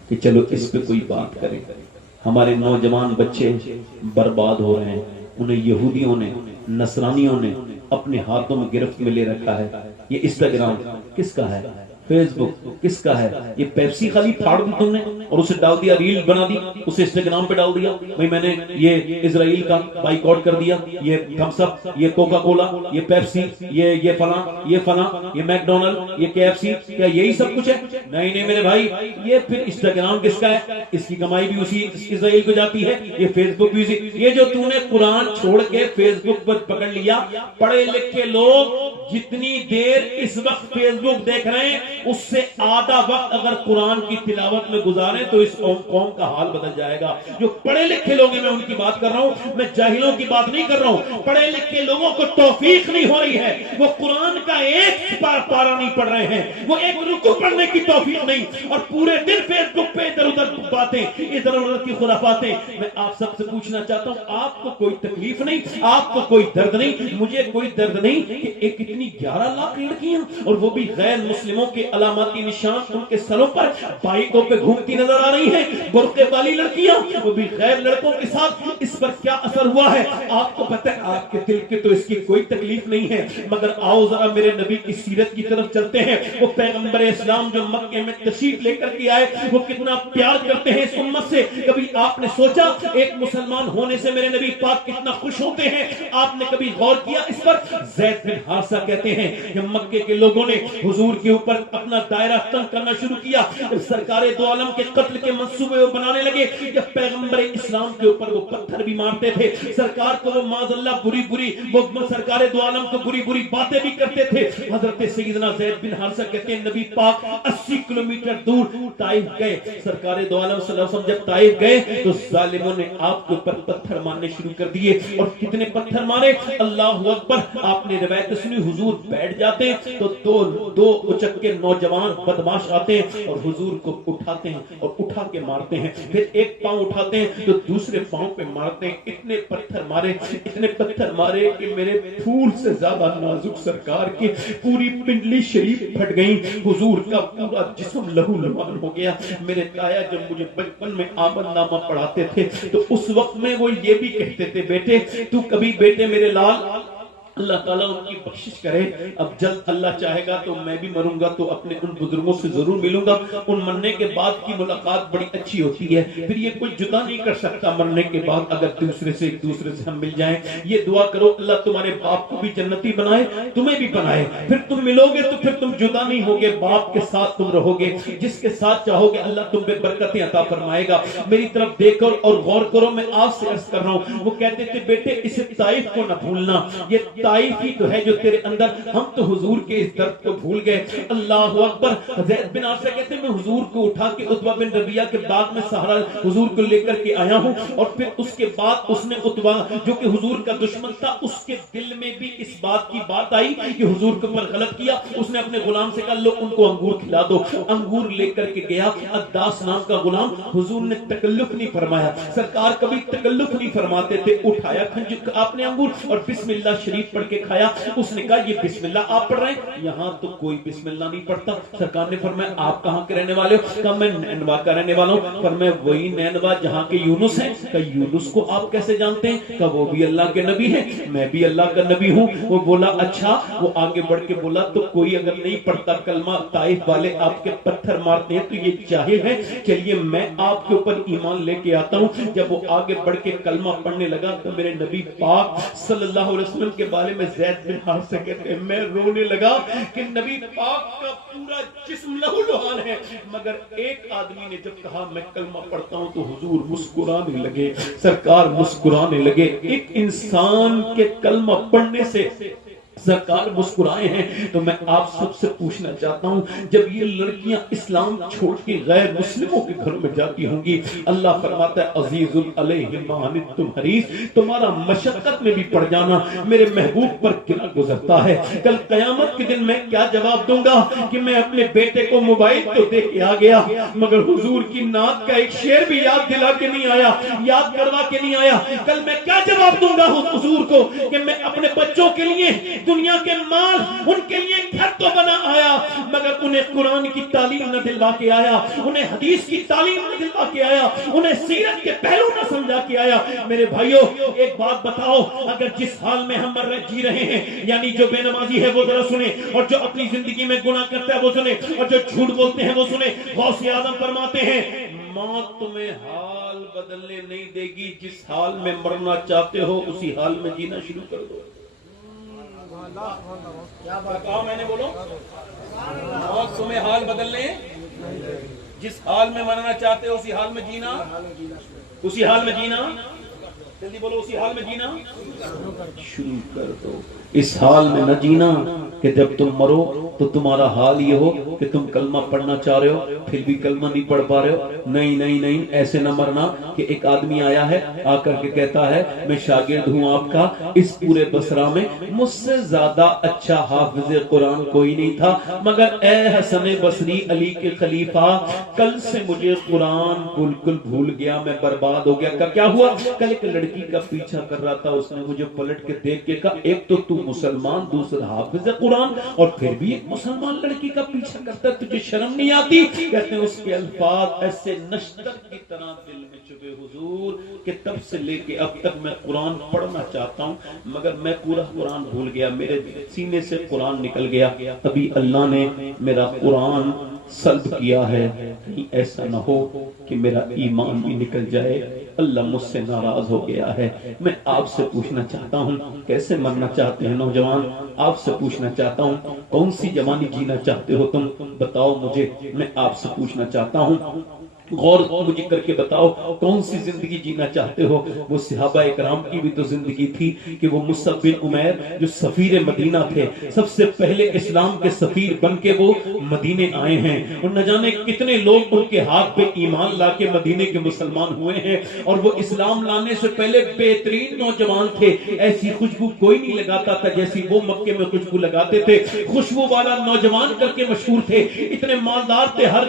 کہ چلو اس پہ کوئی بات کرے. ہمارے نوجوان بچے برباد ہو رہے ہیں، انہیں یہودیوں نے، نصرانیوں نے اپنے ہاتھوں میں گرفت میں لے رکھا ہے. یہ انسٹاگرام کس کا ہے؟ فیس بک کس کا ہے؟ یہ پیپسی خالی پھاڑ دی تم نے اور اسے ڈال دیا، ریل بنا دی، اسے انسٹاگرام پہ ڈال دیا. بھائی میں نے یہ اسرائیل کا بائیکاٹ کر دیا، یہ تھمس اپ، یہ کوکا کولا، یہ پیپسی، یہ فلاں، یہ میک ڈونلڈ، یہ KFC، کیا یہی سب کچھ ہے؟ نہیں میرے بھائی، یہ پھر انسٹاگرام کس کا ہے؟ اس کی کمائی بھی اسی اسرائیل کو جاتی ہے. یہ فیس بک بھی اسی. یہ جو تم نے قرآن چھوڑ کے فیس بک پر پکڑ لیا، پڑھے لکھے لوگ جتنی دیر اس وقت فیس بک دیکھ رہے ہیں اس سے آدھا وقت اگر قرآن کی تلاوت میں گزاریں تو اس قوم کا حال بدل جائے گا. جو پڑھے لکھے لوگ ہیں، میں ان کی بات کر رہا ہوں، میں جاہلوں کی بات نہیں کر رہا ہوں. پڑھے لکھے لوگوں کو توفیق نہیں ہو رہی ہے، وہ قرآن کا ایک پارہ نہیں پڑھ رہے ہیں، وہ ایک رکوع پڑھنے کی توفیق نہیں، اور پورے دن فیس بک پہ ادھر ادھر باتیں، ادھر ادھر کی خرافاتیں. میں آپ سب سے پوچھنا چاہتا ہوں، آپ کو کوئی تکلیف نہیں، آپ کو کوئی درد نہیں، مجھے کوئی درد نہیں کہ ایک اتنی 11 لاکھ لڑکیاں، اور وہ بھی غیر مسلموں کے علاماتی نشان ان کے سروں پر بائکوں پہ گھومتی نظر آ رہی ہیں. برقعے والی لڑکیاں، وہ بھی غیر لڑکوں کے ساتھ. اس پر کیا اثر ہوا ہے آپ کو پتہ ہے؟ آپ کے دل کے تو اس کی کوئی تکلیف نہیں ہے، مگر آؤ ذرا میرے نبی کی سیرت کی طرف چلتے ہیں. وہ پیغمبر اسلام جو مکے میں تشریف لے کر کے آئے، وہ کتنا پیار کرتے کرتے ہیں اس امت سے. کبھی آپ نے سوچا ایک مسلمان ہونے سے میرے نبی پاک کتنا خوش ہوتے ہیں؟ آپ نے کبھی غور کیا اس پر؟ زید بن حارثہ کہتے ہیں کہ مکے کے لوگوں نے حضور کے اوپر اپنا دائرہ تنگ کرنا شروع کیا. جب سرکار دو عالم کے قتل کے منصوبے بنانے لگے، جب پیغمبر اسلام کے اوپر وہ پتھر بھی مارتے تھے، سرکار کو وہ معاذ اللہ وہ سرکار دو عالم کو بری باتیں بھی کرتے تھے. حضرت سیدنا زید بن حارثہ کہتے ہیں نبی پاک 80 کلومیٹر دور طائف گئے. سرکار دو عالم صلی اللہ علیہ وسلم جب طائف گئے تو ظالموں نے آپ کے اوپر پتھر مارنے شروع کر دیے. اور کتنے پتھر مارے؟ اللہ اکبر. آپ نے روایت سنی حضور بیٹھ جاتے ہیں تو دو اچک کے نوجوان بدماش آتے ہیں اور حضور کو اٹھاتے ہیں اور اٹھا کے مارتے ہیں. پھر ایک پاؤں اٹھاتے ہیں تو دوسرے پاؤں پہ مارتے ہیں. اتنے پتھر مارے کہ میرے پھول سے زیادہ نازک سرکار کی پوری پنڈلی شریف پھٹ گئی. حضور کا پورا جسم لہو لہان ہو گیا. میرے تایا جب مجھے بچپن میں آمد نامہ پڑھاتے تھے تو اس وقت میں وہ یہ بھی کہتے تھے بیٹے تو کبھی بیٹے میرے لال اللہ تعالیٰ ان کی بخشش کرے. اب جلد اللہ چاہے گا تو میں بھی مروں گا تو اپنے ان بزرگوں سے ضرور ملوں گا. ان مرنے کے بعد کی ملاقات بڑی اچھی ہوتی ہے. پھر یہ کوئی جدا نہیں کر سکتا مرنے کے بعد اگر ایک دوسرے سے ہم مل جائیں. یہ دعا کرو اللہ تمہارے باپ کو بھی جنتی بنائے, تمہیں بھی بنائے. پھر تم ملو گے تو پھر تم جدا نہیں ہوگے, باپ کے ساتھ تم رہو گے. جس کے ساتھ چاہو گے اللہ تم پہ برکتیں عطا فرمائے گا. میری طرف دیکھو اور غور کرو, میں آپ سے عرض کر رہا ہوں. وہ کہتے تھے بیٹے اس طائف کو نہ بھولنا, یہ طائف ہی تو ہے جو تیرے اندر. ہم تو حضور کے اس درد کو بھول گئے. اللہ اکبر. زید بن حارثہ کہتے ہیں میں حضور کو اٹھا کے عتبہ بن ربیعہ کے باغ میں سہارا حضور کو لے کر کے آیا ہوں. اور پھر اس کے بعد اس نے عتبہ جو کہ حضور کا دشمن تھا اس کے دل میں بھی اس بات کی بات آئی کہ حضور کے اوپر غلط کیا. اس نے اپنے غلام سے کہا لو ان کو انگور کھلا دو. انگور لے کر کے گیا. عداس نام کا غلام. حضور نے تکلف نہیں فرمایا, سرکار کبھی تکلف نہیں فرماتے تھے. اٹھایا آپ نے انگور اور بسم اللہ شریف پڑھ کے کھایا. اس نے کہا یہ بسم اللہ آپ پڑھ رہے ہیں, یہاں تو کوئی بسم اللہ نہیں پڑھتا. سرکار نے فرمایا آپ کہاں کے رہنے والے ہو؟ کہا میں نینوا کا رہنے والا ہوں. فرمایا وہی نینوا جہاں کے یونس ہیں. کہا یونس کو آپ کیسے جانتے ہیں؟ کہا وہ بھی اللہ کے نبی ہیں, میں بھی اللہ کا نبی ہوں. وہ بولا اچھا. وہ آگے بڑھ کے بولا تو کوئی اگر نہیں پڑھتا کلمہ, طائف والے آپ کے پتھر مارتے ہیں تو یہ جاہل ہے, چلیے میں آپ کے اوپر ایمان لے کے آتا ہوں. جب وہ آگے بڑھ کے کلمہ پڑھنے لگا تو میرے نبی پاک صلی اللہ علیہ وسلم کے بارے میں زید بن حارثہ کہتے ہیں میں رونے لگا کہ نبی پاک کا پورا جسم لہو لہان ہے, مگر ایک آدمی نے جب کہا میں کلمہ پڑھتا ہوں تو حضور مسکرانے لگے, سرکار مسکرانے لگے. ایک انسان کے کلمہ پڑھنے سے سرکار مسکرائے ہیں. تو میں آپ سب سے پوچھنا چاہتا ہوں جب یہ لڑکیاں اسلام چھوڑ کے غیر مسلموں کے گھروں میں جاتی ہوں گی, اللہ فرماتا ہے عزیز علیہ ما عنتم حریص, تمہارا مشقت میں بھی پڑ جانا میرے محبوب پر گرا گزرتا ہے. کل قیامت کے دن میں کیا جواب دوں گا کہ میں اپنے بیٹے کو موبائل تو دے کے آ گیا مگر حضور کی نعت کا ایک شعر بھی یاد دلا کے نہیں آیا, یاد کروا کے نہیں آیا. کل میں کیا جواب دوں گا حضور کو کہ میں اپنے بچوں کے لیے دنیا کے مال ان کے لیے گھر تو بنا آیا مگر انہیں قرآن کی تعلیم نہ دلوا کے آیا, انہیں حدیث کی تعلیم نہ دلوا کے آیا, انہیں سیرت کے پہلو نہ سمجھا کے آیا. میرے بھائیوں ایک بات بتاؤ, اگر جس حال میں ہم جی رہے ہیں, یعنی جو بے نمازی ہے وہ ذرا سنے, اور جو اپنی زندگی میں گناہ کرتا ہے وہ سنے, اور جو جھوٹ بولتے ہیں وہ سنے. غوث اعظم فرماتے ہیں موت تمہیں حال بدلنے نہیں دے گی, جس حال میں مرنا چاہتے ہو اسی حال میں جینا شروع کر دو. کہا میں نے بولو موت تمہیں حال بدلنے, جس حال میں مرنا چاہتے ہو اسی حال میں جینا, اسی حال میں جینا, جلدی بولو اسی حال میں جینا شروع کر دو. اس حال میں نہ جینا کہ جب تم مرو تو تمہارا حال یہ ہو کہ تم کلمہ پڑھنا چاہ رہے ہو پھر بھی کلمہ نہیں پڑھ پا رہے ہو. نہیں نہیں نہیں, ایسے نہ مرنا کہ ایک آدمی آیا ہے آ کر کے کہتا ہے میں شاگرد ہوں آپ کا, اس پورے بصرہ میں مجھ سے زیادہ اچھا حافظ قرآن کوئی نہیں تھا, مگر اے حسن بصری علی کے خلیفہ کل سے مجھے قرآن بالکل بھول گیا, میں برباد ہو گیا. کیا ہوا؟ کل ایک لڑکی کا پیچھا کر رہا تھا, اس نے مجھے پلٹ کے دیکھ کے کہا ایک تو تو مسلمان دوسرا حافظ قرآن اور پھر بھی ایک مسلمان لڑکی کا پیچھا کرتا ہے, تجھے شرم نہیں آتی؟ کہتے ہیں اس کے الفاظ ایسے نشتر کی طرح دل میں چبھے حضور کہ تب سے لے کے اب تک میں قرآن پڑھنا چاہتا ہوں مگر میں پورا قرآن بھول گیا, میرے سینے سے قرآن نکل گیا. ابھی اللہ نے میرا قرآن سلب کیا ہے، کہیں ایسا نہ ہو کہ میرا ایمان بھی نکل جائے، اللہ مجھ سے ناراض ہو گیا ہے۔ میں آپ سے پوچھنا چاہتا ہوں کیسے مرنا چاہتے ہیں نوجوان، آپ سے پوچھنا چاہتا ہوں کون سی جوانی جینا چاہتے ہو تم، بتاؤ مجھے، میں آپ سے پوچھنا چاہتا ہوں، غور مجھے کر کے بتاؤ کون سی زندگی جینا چاہتے ہو۔ وہ صحابہ اکرام کی بھی تو زندگی تھی کہ وہ مصعب بن عمیر جو سفیر مدینہ تھے، سب سے پہلے اسلام کے سفیر بن کے وہ مدینے آئے ہیں، اور نہ جانے کتنے لوگ ان کے ہاتھ پہ ایمان لا کے مدینے کے مسلمان ہوئے ہیں، اور وہ اسلام لانے سے پہلے بہترین نوجوان تھے، ایسی خوشبو کوئی نہیں لگاتا تھا جیسی وہ مکے میں خوشبو لگاتے تھے، خوشبو والا نوجوان کر کے مشہور تھے، اتنے مالدار تھے، ہر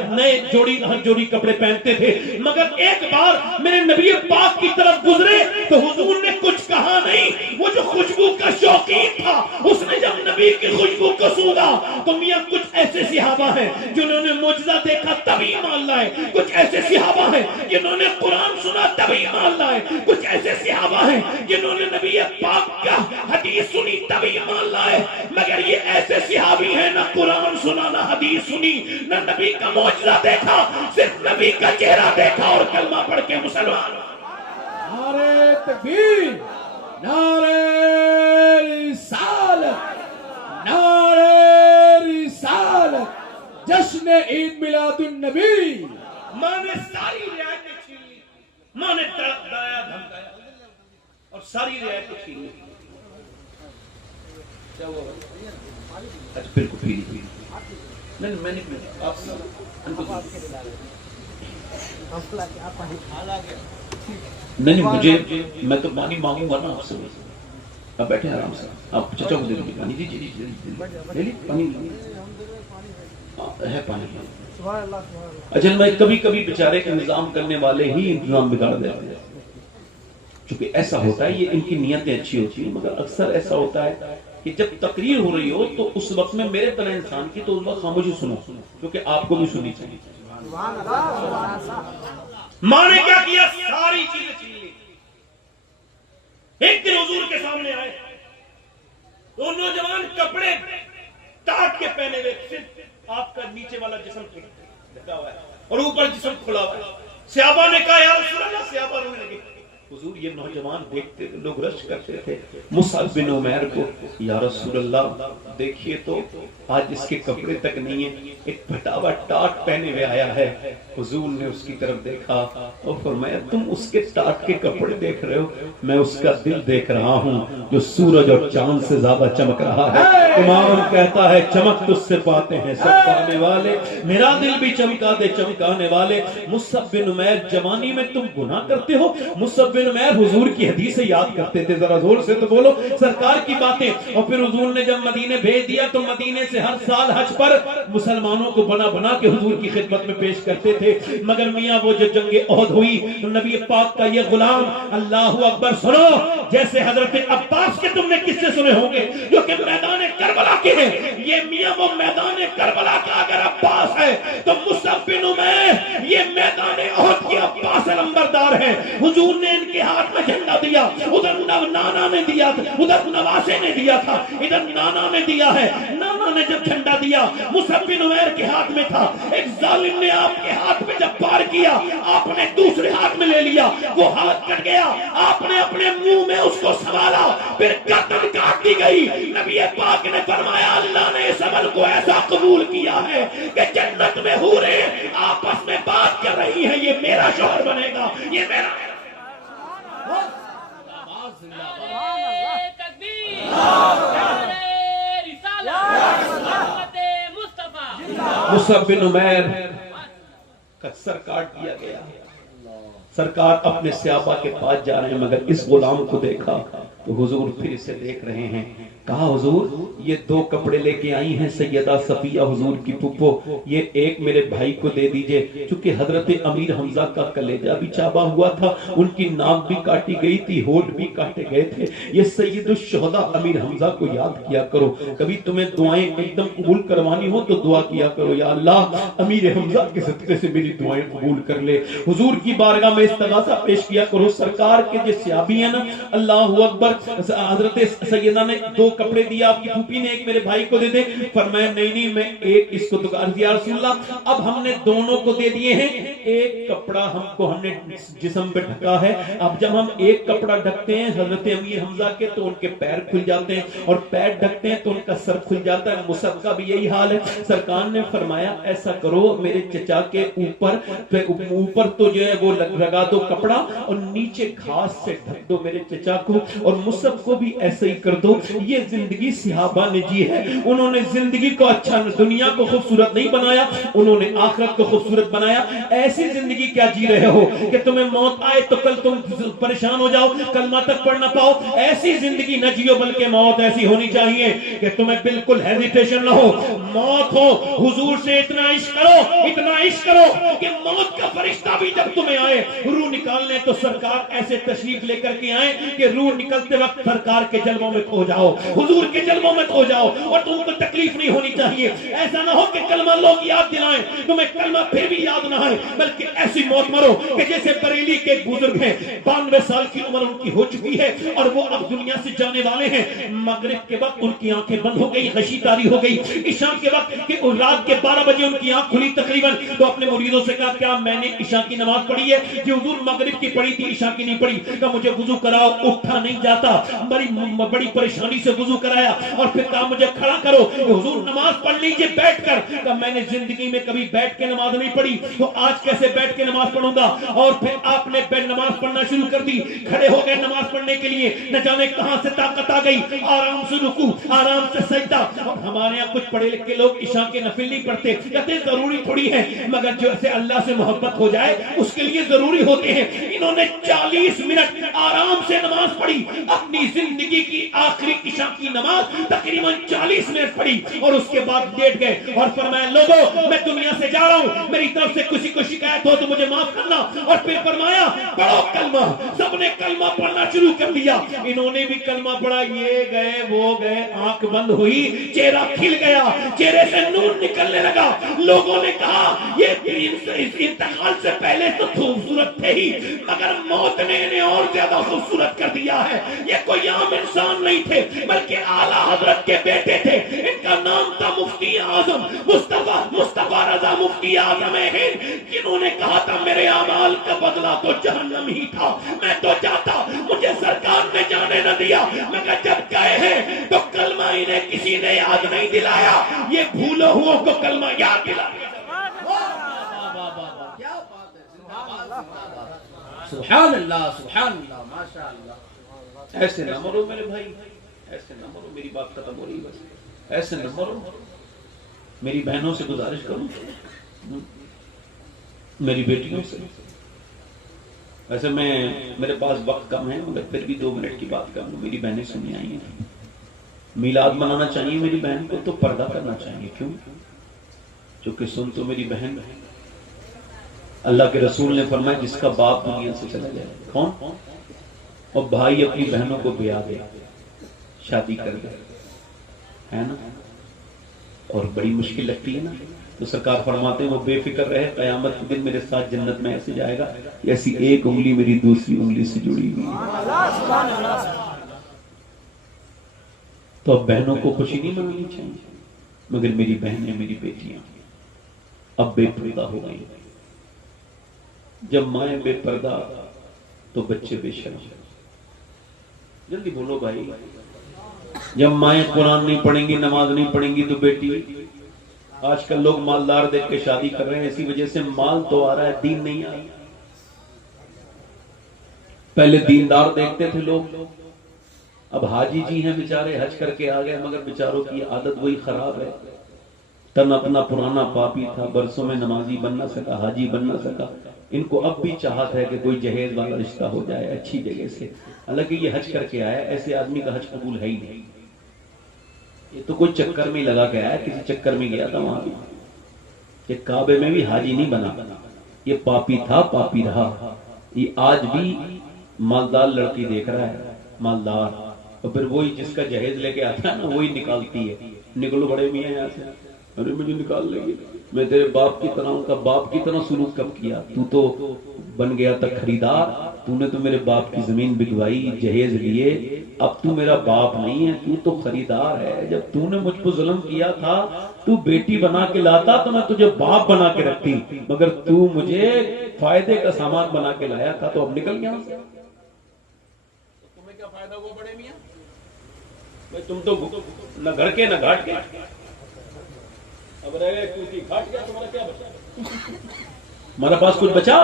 جوڑی کپڑے پہنتے تھے، مگر ایک بار میرے نبی پاک کی طرف گزرے تو حضور نے کچھ کہا نہیں، وہ جو خوشبو کا شوقین تھا اس نے جب نبی کی خوشبو کو سونگا تو میاں کچھ ایسے صحابہ ہیں جنہوں نے معجزہ دیکھا تبھی ایمان لائے، کچھ ایسے صحابہ ہیں جنہوں نے قرآن سنا تبھی ایمان لائے، کچھ ایسے صحابہ ہیں جنہوں نے نبی پاک کا حدیث سنی تبھی ایمان لائے، مگر یہ ایسے صحابی ہیں نہ قرآن سنا نہ حدیث سنی نہ نبی کا معجزہ دیکھا، صرف نبی کا چہرہ دیکھا اور کلمہ پڑھ کے مسلمان۔ نعرہ تکبیر، نعرہ رسالت، نعرہ رسالت، جشن عید میلاد النبی۔ ماں نے ساری رعایتیں چھین لی، ماں نے ڈرایا دھمکایا اور ساری رعایتیں چھین لی۔ کیا ہوا؟ اچھا بالکل پیری نہیں میں نہیں پیری، آپ نہیں مجھے، میں تو پانی مانگوں گا نا آپ سے، آپ بیٹھے آرام سے، آپ چچا کو دے دیں پانی، جی جی جی لے لی پانی ہے پانی۔ اچھا میں کبھی کبھی بیچارے انتظام کرنے والے ہی انتظام بگاڑ دیتے ہیں، چونکہ ایسا ہوتا ہے، یہ ان کی نیتیں اچھی ہوتی ہیں، مگر اکثر ایسا ہوتا ہے کہ جب تقریر ہو رہی ہو تو اس وقت میں میرے طرح انسان کی تو اس وقت خاموشی سنو، کیونکہ آپ کو بھی سنی چاہیے۔ ماں نے کیا کیا؟ ساری چیزیں چھین لی۔ ایک دن حضور کے سامنے آئے تو نوجوان کپڑے ٹاٹ کے پہنے ہوئے، صرف آپ کا نیچے والا جسم ڈھکا ہوا ہے اور اوپر جسم کھلا ہوا ہے۔ صحابہ نے کہا یا رسول اللہ، صحابہ رونے لگے، حضور یہ نوجوان دیکھتے لوگ رش کرتے تھے مصعب بن عمیر کو، یا رسول اللہ دیکھیے تو آج اس کے کپڑے تک نہیں ہیں، ایک پھٹا ہوا ٹاٹ پہنے ہوئے آیا ہے۔ حضور نے اس کی طرف دیکھا اور فرمایا تم اس کے ٹاٹ کے کپڑے دیکھ رہے ہو، میں اس کا دل دیکھ رہا ہوں جو سورج اور چاند سے زیادہ چمک رہا ہے۔ امام کہتا ہے چمک تجھ سے پاتے ہیں سب پانے والے، میرا دل بھی چمکا دے چمکانے والے۔ مصعب بن عمیر جوانی میں تم گناہ کرتے ہو؟ مصعب بن عمیر حضور کی حدیثیں یاد کرتے تھے، ذرا زور سے تو بولو سرکار کی باتیں۔ اور پھر حضور نے جب مدینے بھیج دیا تو مدینے سے ہر سال حج پر مسلمانوں کو بنا بنا کے حضور کی خدمت میں پیش کرتے تھے، مگر میاں وہ جو جنگ احد ہوئی تو نبی پاک کا یہ غلام، اللہ اکبر سنو، جیسے حضرت عباس کے تم نے قصے سنے ہوں گے جو کہ میدان کربلا کے ہیں، یہ میاں وہ میدان کربلا کا اگر عباس ہے تو مصعب بن عمیر یہ میدان احد کے عباس علمبردار ہیں۔ حضور نے ان کے ہاتھ میں جھنڈا دیا، ادھر نانا نے دیا تھا، ادھر نواسے نے دیا تھا، ادھر نانا نے دیا ہے۔ نانا نے جب جھنڈا دیا مصعب بن عمیر کے ہاتھ میں تھا، ایک ظالم نے آپ کے ہاتھ میں جب پار کیا آپ نے دوسرے ہاتھ میں لے لیا، وہ ہاتھ کٹ گیا، آپ نے اپنے منہ میں اس کو سنبھالا، پھر گردن کاٹ دی گئی۔ نبی پاک نے فرمایا اللہ نے اس عمل کو ایسا قبول کیا ہے کہ جنت میں حوریں آپس میں بات کر رہی ہیں یہ میرا شوہر بنے گا، یہ میرا۔ مصعب بن عمیر کا سر کاٹ دیا گیا، سرکار اپنے صحابہ کے پاس جا رہے ہیں، مگر اس غلام کو دیکھا تو حضور پھر اسے دیکھ رہے ہیں، کہا حضور یہ دو کپڑے لے کے آئی ہیں سیدہ صفیہ حضور کی پھپھو، یہ ایک میرے بھائی کو دے دیجئے، چونکہ حضرت امیر حمزہ کا کلیجہ بھی چابا ہوا تھا، ان کی ناک بھی کاٹی گئی تھی، ہونٹ بھی کاٹے گئے تھے، یہ سید الشہداء امیر حمزہ کو یاد کیا کرو، کبھی تمہیں دعائیں ایک دم قبول کروانی ہو تو دعا کیا کرو یا اللہ امیر حمزہ کے صدقے سے میری دعائیں قبول کر لے، حضور کی بارگاہ میں استغاثہ پیش کیا کرو۔ سرکار کے جو صحابی ہیں نا، اللہ اکبر، پر حضرت سیدہ نے 2 کپڑے دیا آپ کی پھوپھی نے, ایک میرے بھائی کو دے دے. فرمایا نہیں میں ایک اس کو تو یا رسول اللہ اب ہم نے دونوں کو دے دیے ہیں, ایک کپڑا ہم نے جسم پہ ڈھکا ہے, اب جب ہم ایک کپڑا ڈھکتے ہیں حضرت امیر حمزہ کے تو ان کے پیر کھل جاتے ہیں, اور پیر ڈھکتے ہیں تو ان کا سر کھل جاتا ہے. مصعب کا بھی یہی حال ہے. سرکار نے فرمایا ایسا کرو میرے چچا کے اوپر تو جو ہے وہ لگا دو کپڑا, اور نیچے گھاس سے ڈھک دو میرے چچا کو, اور مصعب کو بھی ایسے ہی کر دو. یہ زندگی صحابہ نے جی ہے, انہوں نے زندگی کو اچھا, دنیا کو خوبصورت نہیں بنایا, انہوں نے آخرت کو خوبصورت بنایا. ایسی زندگی کیا جی رہے ہو کہ تمہیں موت آئے تو کل تم پریشان ہو جاؤ, کلمہ تک پڑھ نہ پاؤ. ایسی زندگی نہ جیو, بلکہ موت ایسی ہونی چاہیے کہ تمہیں بالکل ہیزیٹیشن نہ ہو. موت ہو حضور سے اتنا عشق کرو کہ موت کا فرشتہ بھی جب تمہیں آئے روح نکالنے تو سرکار ایسے تشریف لے کر کے آئے کہ روح نکلتے وقت سرکار کے جلووں میں کھو جاؤ, حضور کے جلووں میں کھو جاؤ, اور تم کو تکلیف نہیں ہونی چاہیے. ایسا نہ ہو کہ کلمہ لوگ یاد دلائیں تمہیں کلمہ پھر بھی یاد نہ آئے, بلکہ ایسی موت مرو کہ جیسے بریلی کے بزرگ ہیں 92 سال کی عمر ان کی ہو چکی ہے اور وہ اب دنیا سے جانے والے ہیں. مغرب کے وقت ان کی آنکھیں بند ہو گئی, غشی تاری ہو گئی. عشاء کے وقت رات کے 12 بجے ان کی آنکھ کھلی تقریباً, تو اپنے مریدوں سے کہا کیا میں نے عشاء کی نماز پڑھی ہے؟ جو حضور مغرب کی پڑھی تھی عشاء کی نہیں پڑھی. کہا مجھے وضو کراؤ, اٹھا نہیں جاتا, بڑی پریشانی سے وضو کرایا, اور پھر کہا مجھے کھڑا کرو, حضور نماز پڑھ لیجئے بیٹھ کر. کہا میں نے زندگی میں کبھی بیٹھ کے نماز نہیں پڑھی, تو آج کیسے بیٹھ کے نماز پڑھوں گا. اور پھر آپ نے نماز پڑھنا شروع کر دی, کھڑے ہو گئے نماز پڑھنے کے لیے, نہ جانے کہاں سے طاقت آ گئی, آرام سے رکوع, آرام سے سجدہ. ہمارے یہاں کچھ پڑھے لکھے لوگ عشاء کے نفل نہیں پڑھتے, کہتے ضروری تھوڑی ہے, مگر جو سے اللہ سے محبت ہو جائے اس کے لیے ضروری ہوتے ہیں. انہوں نے 40 منٹ آرام سے نماز پڑھی, اپنی زندگی کی آخری عشاء کی نماز تقریباً 40 منٹ پڑھی, اور اس کے بعد لیٹ گئے اور فرمایا لوگوں میں دنیا سے جا رہا ہوں, میری طرف سے کسی کو شکایت ہو تو مجھے معاف کرنا. اور پھر فرمایا پڑھو کلمہ. سب نے کلمہ پڑھنا شروع کر دیا, انہوں نے بھی کلمہ پڑھا, یہ گئے وہ گئے, آنکھ بند ہوئی, چہرہ کھل گیا, چہرے سے نور نکلنے لگا. لوگوں نے کہا یہ اس انتقال سے پہلے تو خوبصورت تھے ہی, مگر موت نے انہیں اور زیادہ خوبصورت کر دیا ہے. یہ کوئی عام انسان نہیں تھے بلکہ اعلیٰ حضرت کے بیٹے تھے. ان کا نام تھا مفتی اعظم مصطفیٰ رضا مفتی اعظم ہند, جنہوں نے کہا تھا میرے اعمال کا بدلہ تو جہنم ہی تھا, میں تو جاتا, مجھے سرکار نے جانے نہ دیا, مگر جب گئے ہیں تو کلمہ انہیں کسی نے یاد نہیں دلایا, یہ بھولو ہوا کو کلمہ یاد دلایا. سبحان اللہ سبحان اللہ ماشاء اللہ. ایسے نہ مرو میرے بھائی, ایسے نہ مرو, میری بات ختم ہو رہی بس, ایسے نہ مرو. میری بہنوں سے گزارش کروں, میری بیٹیوں سے, ویسے میرے پاس وقت کم ہے مگر پھر بھی 2 منٹ کی بات کر لوں. میری بہنیں سنی آئی ہیں, میلاد منانا چاہیے میری بہن کو تو پردہ کرنا چاہیے. کیوں؟ چونکہ سن تو میری بہن, اللہ کے رسول نے فرمایا جس کا باپ دنیا سے چلا جائے, کون؟ اور بھائی اپنی بہنوں کو بیاہ دے, شادی کر دے, ہے نا, اور بڑی مشکل لگتی ہے نا, تو سرکار فرماتے ہیں وہ بے فکر رہے, قیامت کے دن میرے ساتھ جنت میں ایسے جائے گا ایسی ایک انگلی میری دوسری انگلی سے جڑی ہوئی ہے. تو اب بہنوں کو خوشی نہیں منانی چاہیے, مگر میری بہنیں میری بیٹیاں اب بے پردہ ہو گئی. جب مائیں بے پردہ تو بچے بے شرم. جلدی بولو بھائی. جب مائیں قرآن نہیں پڑھیں گی, نماز نہیں پڑھیں گی تو بیٹی, آج کل لوگ مالدار دیکھ کے شادی کر رہے ہیں, اسی وجہ سے مال تو آ رہا ہے, دین نہیں آ رہا. پہلے دیندار دیکھتے تھے لوگ, اب حاجی جی ہیں بیچارے, حج کر کے آ گئے مگر بیچاروں کی عادت وہی خراب ہے. تن اپنا پرانا پاپی تھا, برسوں میں نمازی بن نہ سکا, حاجی بن نہ سکا. ان کو اب بھی چاہت ہے کہ کوئی جہیز والا رشتہ ہو جائے اچھی جگہ سے. حالانکہ یہ حج کر کے آیا, ایسے آدمی کا حج قبول ہے ہی نہیں. یہ تو کوئی چکر میں لگا کے آیا, کسی چکر میں گیا تھا وہاں بھی, کہ کعبے میں بھی حاجی نہیں بنا, یہ پاپی تھا پاپی رہا. یہ آج بھی مالدار لڑکی دیکھ رہا ہے, مالدار, اور پھر وہی جس کا جہیز لے کے آتا ہے نا وہی نکالتی ہے, نکلو بڑے میاں یہاں سے, ارے مجھے نکال لیں گے, میں تیرے باپ کی طرح ہوں کا باپ کی طرح سلوک کب کیا؟ تو تو بن گیا تھا خریدار، تو نے تو میرے باپ کی زمین بکوائی، جہیز لیے، اب تو میرا باپ نہیں ہے، تو تو خریدار ہے۔ جب تو نے مجھ کو ظلم کیا تھا تو بیٹی بنا کے لاتا تو میں تجھے باپ بنا کے رکھتی، مگر تو مجھے فائدے کا سامان بنا کے لایا تھا، تو اب نکل گیا سے۔ تمہیں کیا فائدہ ہوا بڑے میاں؟ میں تم تو نہ گھر کے نہ گھاٹ کے، اب رہ گئے کیونکہ گھاٹ گیا، تمہارا کیا بچا؟ ہمارا پاس کچھ بچا؟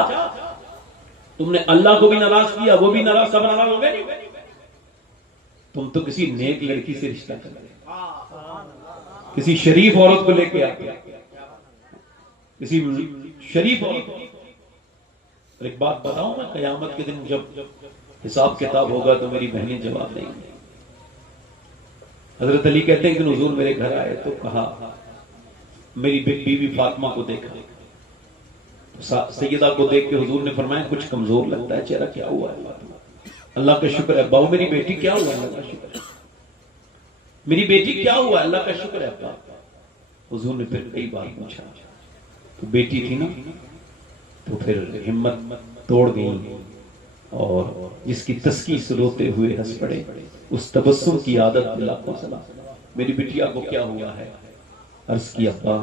تم نے اللہ کو بھی ناراض کیا، وہ بھی ناراض، سب ناراض ہو گئے۔ تم تو کسی نیک لڑکی سے رشتہ کر رہے، کسی شریف عورت کو لے کے آتے، کسی شریف عورت۔ اور ایک بات بتاؤں میں، قیامت کے دن جب حساب کتاب ہوگا تو میری بہنیں جواب دیں گی۔ حضرت علی کہتے ہیں کہ حضور میرے گھر آئے تو کہا، میری بیوی فاطمہ کو دیکھا، سیدہ کو دیکھ کے حضور نے فرمایا کچھ کمزور لگتا ہے چہرہ، کیا ہوا ہے فاطمہ؟ اللہ کا شکر ہے باؤ میری بیٹی، کیا ہوا؟ اللہ کا شکر ہے میری بیٹی، کیا ہوا؟ اللہ کا شکر ہے ابا۔ حضور نے پھر کئی بار پوچھا، تو بیٹی تھی نا، تو پھر ہمت توڑ گئی اور جس کی تسکی سے روتے ہوئے ہنس پڑے، اس تبسم کی عادت لاکھوں سلام۔ میری بیٹیا کو کیا ہوا ہے؟ عرض کی ابا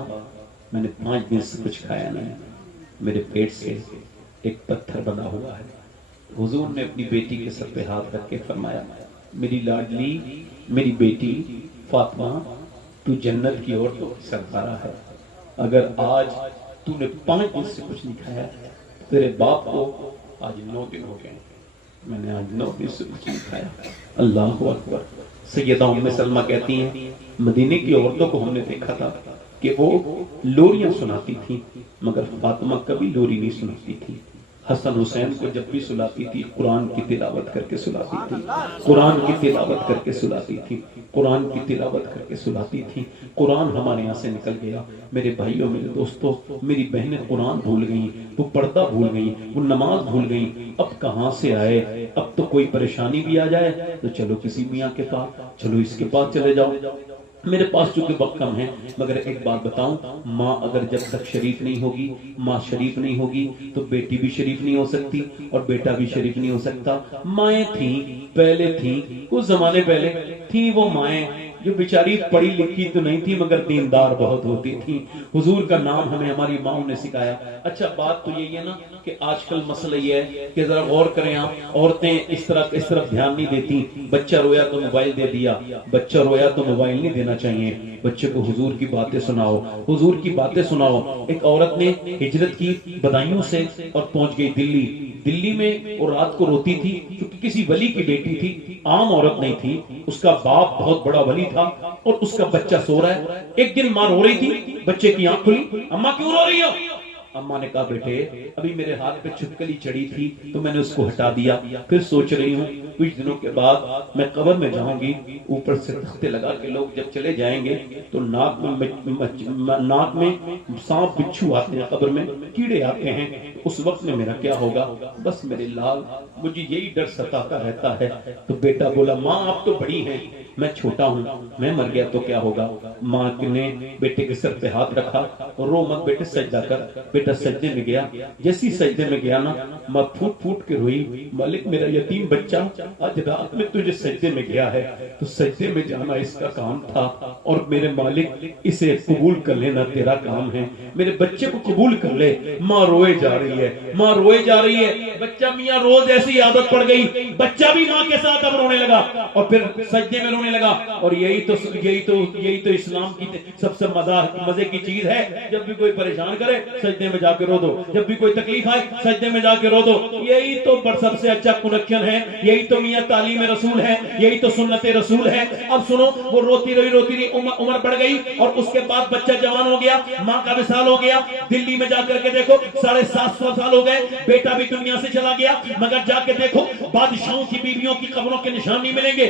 میں نے 5 دن سے کچھ کھایا نہیں، میرے پیٹ سے ایک پتھر بنا ہوا ہے۔ حضور نے اپنی بیٹی کے سر پہ ہاتھ رکھ کے فرمایا، میری لاڈلی، میری بیٹی فاطمہ، تو جنت کی عورتوں کی سردارہ ہے، اگر آج تو نے 5 دن سے کچھ نہیں کھایا، تیرے باپ کو آج 9 دن ہو گئے، میں نے آج 9 دن سے کچھ نہیں کھایا۔ اللہ اکبر۔ سیدہ ام سلمہ کہتی ہیں مدینے کی عورتوں کو ہم نے دیکھا تھا کہ وہ لوریاں سناتی تھیں، مگر فاطمہ کبھی لوری نہیں سناتی تھی۔ حسن حسین کو جب بھی سلاتی تھی قرآن کی تلاوت کر کے سلاتی تھی، قرآن کی تلاوت کر کے سلاتی تھی، قرآن کی تلاوت کر کے سلاتی تھی۔ قرآن ہمارے یہاں سے نکل گیا میرے بھائیوں، میرے دوستوں، میری بہنیں قرآن بھول گئیں، وہ پردہ بھول گئیں، وہ نماز بھول گئیں۔ اب کہاں سے آئے؟ اب تو کوئی پریشانی بھی آ جائے تو چلو کسی میاں کے پاس، چلو اس کے پاس چلے جاؤ۔ میرے پاس چونکہ وقت کم ہے، مگر ایک بات بتاؤں، ماں اگر جب تک شریف نہیں ہوگی، ماں شریف نہیں ہوگی تو بیٹی بھی شریف نہیں ہو سکتی اور بیٹا بھی شریف نہیں ہو سکتا۔ مائیں تھیں پہلے، تھیں کچھ زمانے پہلے، تھیں وہ مائیں جو بیچاری پڑھی لکھی تو نہیں تھی مگر دیندار بہت ہوتی تھی۔ حضور کا نام ہمیں ہماری ماؤں نے سکھایا۔ اچھا بات تو یہی ہے نا کہ آج کل مسئلہ یہ ہے کہ ذرا غور کریں آپ، عورتیں اس طرف دھیان نہیں دیتی۔ بچہ رویا تو موبائل دے دیا، بچہ رویا تو موبائل نہیں دینا چاہیے، بچے کو حضور کی باتیں سناؤ، حضور کی باتیں سناؤ۔ ایک عورت نے ہجرت کی بدایوں سے اور پہنچ گئی دلی میں، اور رات کو روتی تھی کیونکہ کسی ولی کی بیٹی تھی، عام عورت نہیں تھی، اس کا باپ بہت بڑا ولی تھا اور اس کا بچہ سو رہا ہے۔ ایک دن ماں رو رہی تھی، بچے کی آنکھ کھلی، اماں کیوں رو رہی ہو؟ اماں نے کہا بیٹے ابھی میرے ہاتھ پہ چھپکلی چڑھی تھی تو میں نے اس کو ہٹا دیا، پھر سوچ رہی ہوں کچھ دنوں کے بعد میں قبر میں جاؤں گی، اوپر سے تختے لگا کے لوگ جب چلے جائیں گے تو ناک میں سانپ بچھو آتے ہیں، قبر میں کیڑے آتے ہیں، اس وقت میں میرا کیا ہوگا؟ بس میرے لال مجھے یہی ڈر ستاتا رہتا ہے۔ تو بیٹا بولا ماں آپ تو بڑی ہیں، میں چھوٹا ہوں، میں مر گیا تو کیا ہوگا؟ ماں نے بیٹے کے سر پہ ہاتھ رکھا اور رو مت بیٹے سجدہ کر۔ بیٹا سجدے میں گیا، جیسی سجدے میں گیا نا ماں پھوٹ پھوٹ کے روئی، مالک میرا یتیم بچہ آج رات میں تجھے سجدے میں گیا ہے، تو سجدے میں جانا اس کا کام تھا اور میرے مالک اسے قبول کر لینا تیرا کام ہے، میرے بچے کو قبول کر لے۔ ماں روئے جا رہی ہے، ماں روئے جا رہی ہے، بچہ میاں روز ایسی عادت پڑ گئی، بچہ بھی ماں کے ساتھ اب رونے لگا اور پھر سجدے میں رونے لگا۔ اور یہی تو اسلام کی سب سے مزے کی چیز ہے، جب بھی کوئی پریشان کرے سجدے میں جا کے رو دو، جب بھی کوئی تکلیف آئے سجدے میں جا کے رو دو۔ یہی تو سب سے اچھا کنیکشن ہے، یہی تو میاں تعلیم رسول ہے، یہی تو سنت رسول ہے۔ اب سنو، وہ روتی رہی عمر بڑھ گئی اور اس کے بعد بچہ جوان ہو گیا، ماں کا وصال ہو گیا۔ دلی میں جا کر کے دیکھو 750 سال ہو گئے، بیٹا بھی دنیا سے چلا گیا، مگر جا کے دیکھو بادشاہوں کی بیویوں کی قبروں کے نشان نہیں ملیں گے،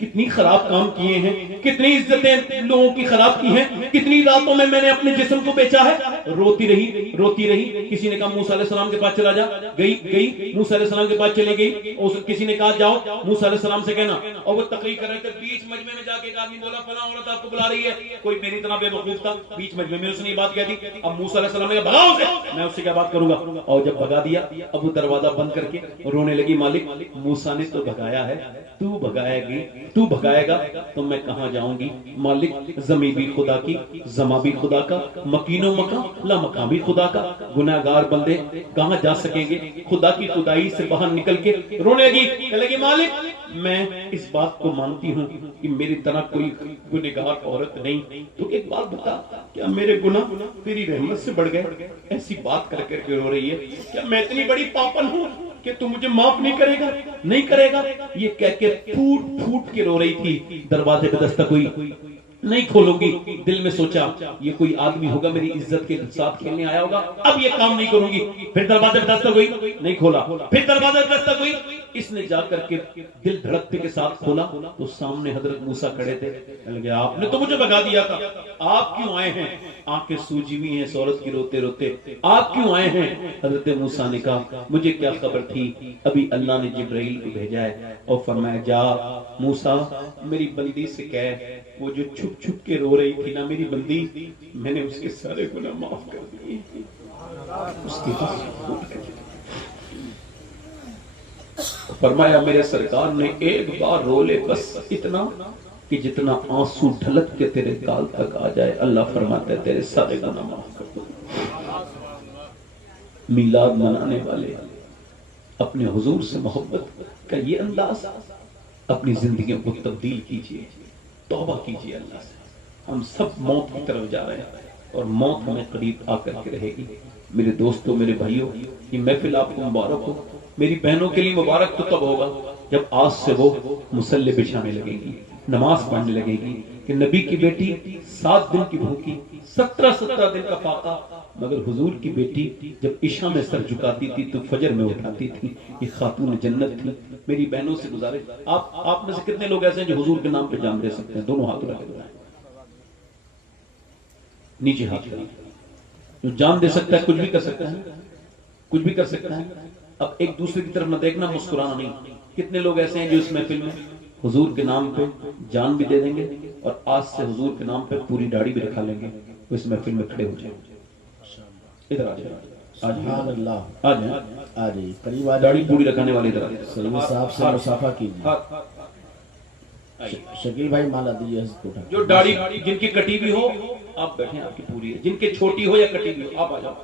کتنی خراب کام کیے ہیں، کتنی عزتیں لوگوں کی خراب کی ہیں، کتنی راتوں میں نے اپنے جسم کو بیچا ہے، روتی رہی. کسی نے کہا موسیٰ علیہ السلام کے پاس چلا جا، گئی موسیٰ علیہ السلام کے پاس چلے گئی. کسی نے کہا جاؤ موسیٰ علیہ السلام سے کہنا، اور وہ تقریر کر رہے تھے، بیچ مجمع میں جا کے ایک آدمی بولا فلاں عورت آپ کو بلا رہی ہے. کوئی میری طرح بے وقوف تھا، بیچ مجمع میں اس نے یہ بات کہہ دی. اب موسیٰ علیہ السلام نے کہا بھگاؤ اسے، میں اس سے کیا بات کروں گا. اور جب بھگا دیا، اب وہ دروازہ بند کر کے رونے لگی، مالک موسیٰ نے تو بھگایا ہے، تو بھگائے گا تو میں کہاں جاؤں گی. مالک زمین بھی خدا کی، زماں بھی خدا کا، مکین و مکان لا مکان بھی خدا کا. گناہگار بندے کہاں جا سکیں گے خدا کی خدائی سے باہر نکل کے. رونے لگی، کہنے لگی مالک میں اس بات کو مانتی ہوں کہ میری طرح کوئی گنہگار عورت نہیں. تو ایک بات بتا، کیا میرے گناہ تیری رحمت سے بڑھ گئے؟ ایسی بات کر کے رو رہی ہے. کیا میں اتنی بڑی پاپن ہوں کہ تو مجھے معاف نہیں کرے گا. یہ کہہ کے پھوٹ کے رو رہی تھی. دروازے پہ دستک ہوئی، نہیں کھولوں گی. دل میں سوچا یہ کوئی آدمی ہوگا میری عزت کے ساتھ کھیلنے آیا ہوگا، اب یہ کام نہیں کروں گی. پھر دروازے پہ دستک ہوئی، نہیں کھولا. پھر دروازے پہ دستک ہوئی، اس نے جا کر کے دل دھڑکتے کے ساتھ کھولا تو سامنے حضرت موسیٰ کھڑے تھے. لگے آپ نے تو مجھے بھگا دیا تھا، آپ کیوں آئے ہیں؟ آنکھیں سوجی ہوئی ہیں عورت کی روتے روتے. آپ کیوں آئے ہیں؟ حضرت موسیٰ نے کہا مجھے کیا خبر تھی، ابھی اللہ نے جبرائیل کو بھیجا ہے اور فرمایا جا موسیٰ میری بندی سے کہہ، وہ جو چھپ چھپ کے رو رہی تھی نا میری بندی، میں نے اس کے سارے گناہ معاف کر دیے. اس کی فرمایا میرے سرکار نے ایک بار رو لے، بس اتنا کہ جتنا آنسو ڈھلک کے تیرے گال تک آ جائے، اللہ فرماتا ہے تیرے سارے گناہ معاف کر دوں. میلاد منانے والے اپنے حضور سے محبت کا یہ انداز، اپنی زندگیوں کو تبدیل کیجئے، توبہ کیجئے اللہ سے. ہم سب موت کی طرف جا رہے ہیں اور موت ہمیں قریب آ کر کے رہے گی. میرے دوستوں، میرے بھائیوں، یہ محفل آپ کو مبارک ہو. میری بہنوں کے لیے مبارک تو تب ہوگا جب آج سے وہ مصلی بچھانے لگے گی، نماز پڑھنے لگے گی کہ نبی کی بیٹی 7 دن کی بھوکی، 17 دن کا فاقہ، مگر حضور کی بیٹی جب عشاء میں سر جھکاتی تھی تو فجر میں اٹھاتی تھی. یہ خاتون جنت تھی. میری بہنوں سے گزارش، آپ میں سے کتنے لوگ ایسے ہیں جو حضور کے نام پہ جان دے سکتے ہیں؟ دونوں ہاتھ رکھے ہوئے ہیں، نیچے ہاتھ کریں. جو جان دے سکتا ہے کچھ بھی کر سکتا ہے، کچھ بھی کر سکتا ہے. اب ایک دوسرے کی طرف نہ دیکھنا، مسکرانا نہیں. کتنے لوگ ایسے ہیں جو اس محفل میں حضور کے نام پہ جان بھی دے دیں گے اور آج سے حضور کے نام پہ پوری داڑھی بھی رکھا لیں گے، وہ اس محفل میں کھڑے ہو جائیں. ادھر آ جائیں، سبحان اللہ. آ جائیں، آ جائیے قریب، آ داڑھی پوری رکھانے والے ادھر آ جائیں. سلیم صاحب سے مصافحہ کیجیے. شکیل بھائی مالا دیجیے. جو داڑھی جن کی کٹی بھی ہو آپ بیٹھیں، آپ کی پوری ہے. جن کی چھوٹی ہو یا کٹی بھی ہو آپ آ جاؤ.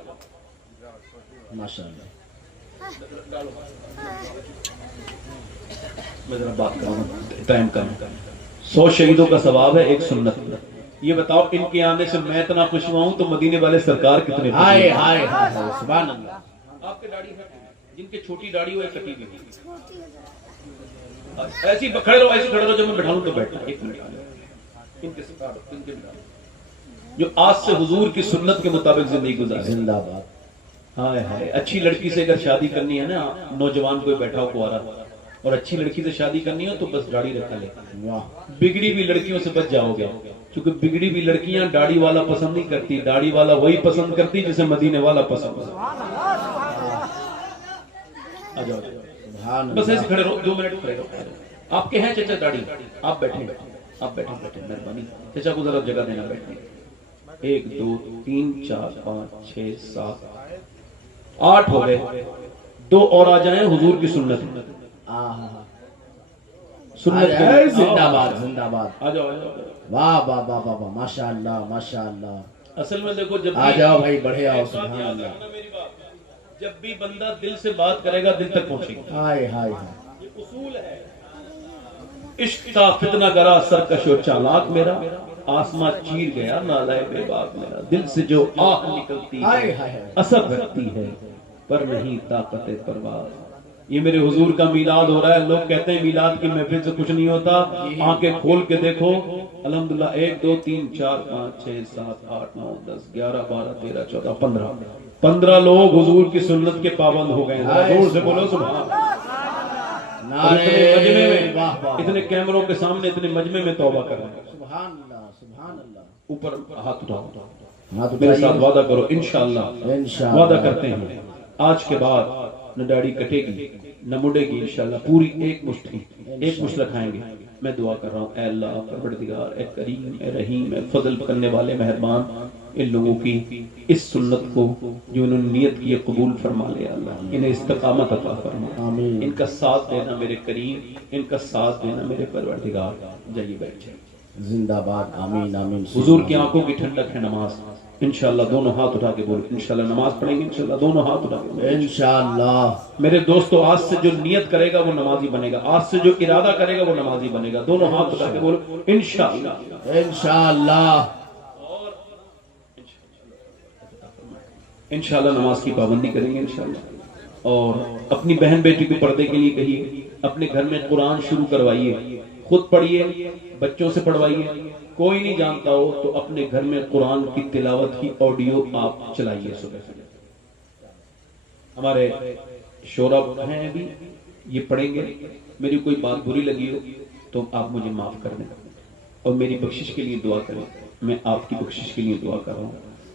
ماشاءاللہ. میں ذرا بات کروں، ٹائم کم. 100 شہیدوں کا ثواب ہے، 1 سنت. یہ بتاؤ ان کے آنے سے میں اتنا خوش ہوا ہوں تو مدینے والے سرکار کتنے خوش ہائے ہیں؟ ہائے ہائے سبحان اللہ. آپ کے داڑھی ہے، جن کی چھوٹی داڑھی ہو یا کٹی بھی ہو ایسی کھڑے رہو، ایسی کھڑے رہو. جب میں بٹھاؤں تو بیٹھنا. ایک منٹ ان کے ساتھ ان کے جو آج سے حضور کی سنت کے مطابق زندگی گزارے. زندہ باد. ہائے ہائے. اچھی لڑکی سے اگر شادی کرنی ہے نا، نوجوان کوئی بیٹھا ہو کوارا اور اچھی لڑکی سے شادی کرنی ہو تو بس داڑھی رکھا لے. واہ. بگڑی بھی لڑکیوں سے بچ جاؤ گے، کیونکہ بگڑی بھی لڑکیاں داڑھی والا پسند نہیں کرتی. داڑھی والا وہی پسند کرتی جسے مدینے والا پسند. آ جاؤ بس ایسے کھڑے رہو، 2 منٹ کھڑے رہو. آپ کے ہیں چچا داڑھی؟ آپ بیٹھیں، آپ بیٹھیں مہربانی. چچا کو ذرا جگہ دینا بیٹھنے. 1 2 3 4 5 6 7 8 ہو گئے. 2 اور آ جائیں. حضور کی سنت سنت. زندہ باد زندہ باد. آ جاؤ. واہ واہ واہ واہ واہ. ماشاء اللہ ماشاء اللہ. اصل میں دیکھو جب آ جاؤ بھائی، بڑھے آؤ. سبحان اللہ. جب بھی بندہ دل سے بات کرے گا دل تک پہنچے گا. ہائے ہائے ہائے. یہ اصول ہے. عشق کا فتنہ گرا سرکش و چالاک میرا، آسماں چیر گیا نالائے بے باک میرا. دل سے جو آہ نکلتی ہے اثر رکھتی ہے پر نہیں طاقت پرواز. یہ میرے حضور کا میلاد ہو رہا ہے. لوگ کہتے ہیں میلاد کی محفل سے کچھ نہیں ہوتا. آنکھیں کھول کے دیکھو الحمدللہ. 1 2 3 4 5 6 7 8 9 10 11 12 13 14 15 لوگ حضور کی سنت کے پابند ہو گئے. ذرا زور سے بولو سبحان اللہ. اور اتنے مجمع میں واہ واہ، اتنے کیمروں کے سامنے اتنے مجمع میں توبہ کر رہے ہیں. سبحان اللہ سبحان اللہ. اوپر ہاتھ اٹھاؤ، ہاتھ میرے اٹھائیے. ساتھ وعدہ کرو انشاءاللہ. انشاءاللہ. وعدہ کرتے ہیں آج کے بعد نہ داڑھی کٹے گی نہ مڑے گی انشاءاللہ. پوری ایک مٹھی ایک مشت رکھائیں گے. میں دعا کر رہا ہوں اے اللہ پروردگار، اے کریم، اے رحیم، اے فضل کرنے والے مہربان، ان لوگوں کی اس سنت کو جو انہوں نے نیت کی قبول فرما لے اللہ. انہیں استقامت عطا فرما. آمین. ان کا ساتھ دینا میرے کریم، ان کا ساتھ دینا میرے پروردگار. جائیے بیٹھ جائیے. زندہ باد. آمین آمین. حضور کی آنکھوں کی ٹھنڈک ہے نماز. انشاءاللہ دونوں ہاتھ اٹھا کے بولو. انشاءاللہ نماز پڑھیں گے انشاءاللہ دونوں ہاتھ اٹھا کے بولو. انشاءاللہ. میرے دوستو آج سے جو نیت کرے گا وہ نمازی بنے گا. آج سے جو ارادہ کرے گا وہ نمازی بنے گا. دونوں ہاتھ اٹھا کے بولو انشاءاللہ. انشاءاللہ. انشاءاللہ نماز کی پابندی کریں گے انشاءاللہ. اور اپنی بہن بیٹی کو پردے کے لیے کہیے. اپنے گھر میں قرآن شروع کروائیے. خود پڑھیے، بچوں سے پڑھوائیے. کوئی نہیں جانتا ہو تو اپنے گھر میں قرآن کی تلاوت کی آڈیو آپ چلائیے. صبح ہمارے شورا ہیں ابھی یہ پڑھیں گے. میری کوئی بات بری لگی ہو تو آپ مجھے معاف کر دیں اور میری بخشش کے لیے دعا کریں. میں آپ کی بخشش کے لیے دعا کر رہا ہوں.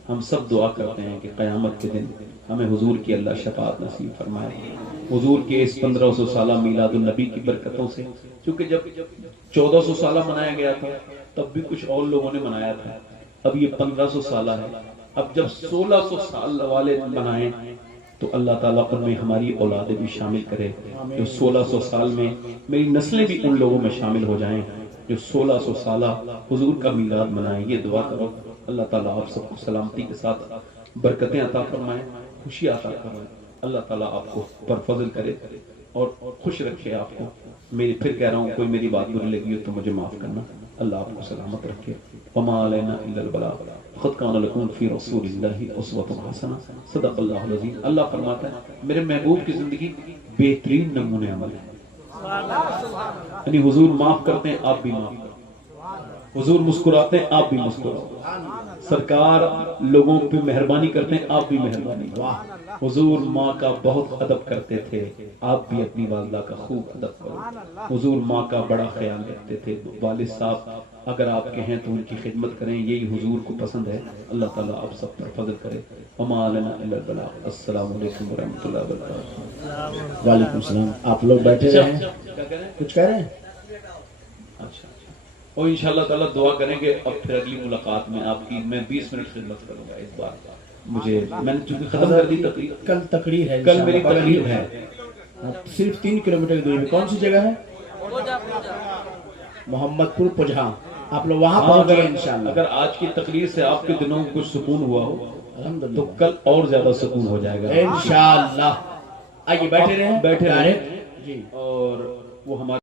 ہم سب دعا کرتے ہیں کہ قیامت کے دن ہمیں حضور کی اللہ شفاعت نصیب فرمائے. حضور کے اس 1500 سالہ میلاد النبی کی برکتوں سے، کیونکہ جب 1400 سالہ منایا گیا تھا تب بھی کچھ اور لوگوں نے منایا تھا. اب یہ 1500 سالہ ہے. اب جب 1600 سال والے منائیں تو اللہ تعالیٰ ان میں ہماری اولادیں بھی شامل کرے. جو 1600 سال میں میری نسلیں بھی ان لوگوں میں شامل ہو جائیں جو 1600 سالہ حضور کا میلاد منائیں. یہ دعا کرو اللہ تعالیٰ آپ سب کو سلامتی کے ساتھ برکتیں عطا فرمائیں، خوشی عطا فرمائیں. اللہ تعالیٰ آپ کو پر فضل کرے اور خوش رکھے آپ کو. میری پھر کہہ رہا ہوں کوئی میری بات بری لگی ہو تو مجھے معاف کرنا. اللہ آپ کو سلامت رکھے. وما علینا الا البلاغ قد کان لکم فی رسول اللہ اسوۃ حسنہ. صدق اللہ العظیم. اللہ فرماتا ہے میرے محبوب کی زندگی بہترین نمونے عمل ہے. یعنی حضور معاف کرتے ہیں آپ بھی معاف کرو. حضور مسکراتے ہیں آپ بھی مسکراؤ. سرکار لوگوں پہ مہربانی کرتے ہیں آپ بھی مہربانی کرو. حضور ماں کا بہت ادب کرتے تھے آپ بھی اپنی والدہ کا خوب ادب کرو. حضور ماں کا بڑا خیال رکھتے تھے. والد صاحب اگر آپ کے ہیں تو ان کی خدمت کریں. یہی حضور کو پسند ہے. اللہ تعالیٰ آپ سب پر فضل کرے. وما علینا الا البلاغ. السلام علیکم ورحمۃ اللہ وبرکاتہ. وعلیکم السلام. آپ لوگ بیٹھے رہے ہیں، کچھ کہہ رہے ہیں؟ اچھا اور انشاءاللہ تعالیٰ دعا کریں گے. اب پھر اگلی ملاقات میں آپ کی میں 20 منٹ خدمت کروں گا. اس بار مجھے میں نے چونکہ ختم کر دی تقریر. کل تقریر ہے، کل میری تقریر ہے. صرف 3 کلومیٹر کی دوری پہ. کون سی جگہ ہے؟ محمد پور پجہاں. آپ لوگ وہاں پہنچ گئے انشاءاللہ. اگر آج کی تقریر سے آپ کے دنوں کو کچھ سکون ہوا ہو الحمدللہ تو کل اور زیادہ سکون ہو جائے گا انشاءاللہ. آئیے بیٹھے رہے ہیں. بیٹھے رہے جی. اور وہ ہمارے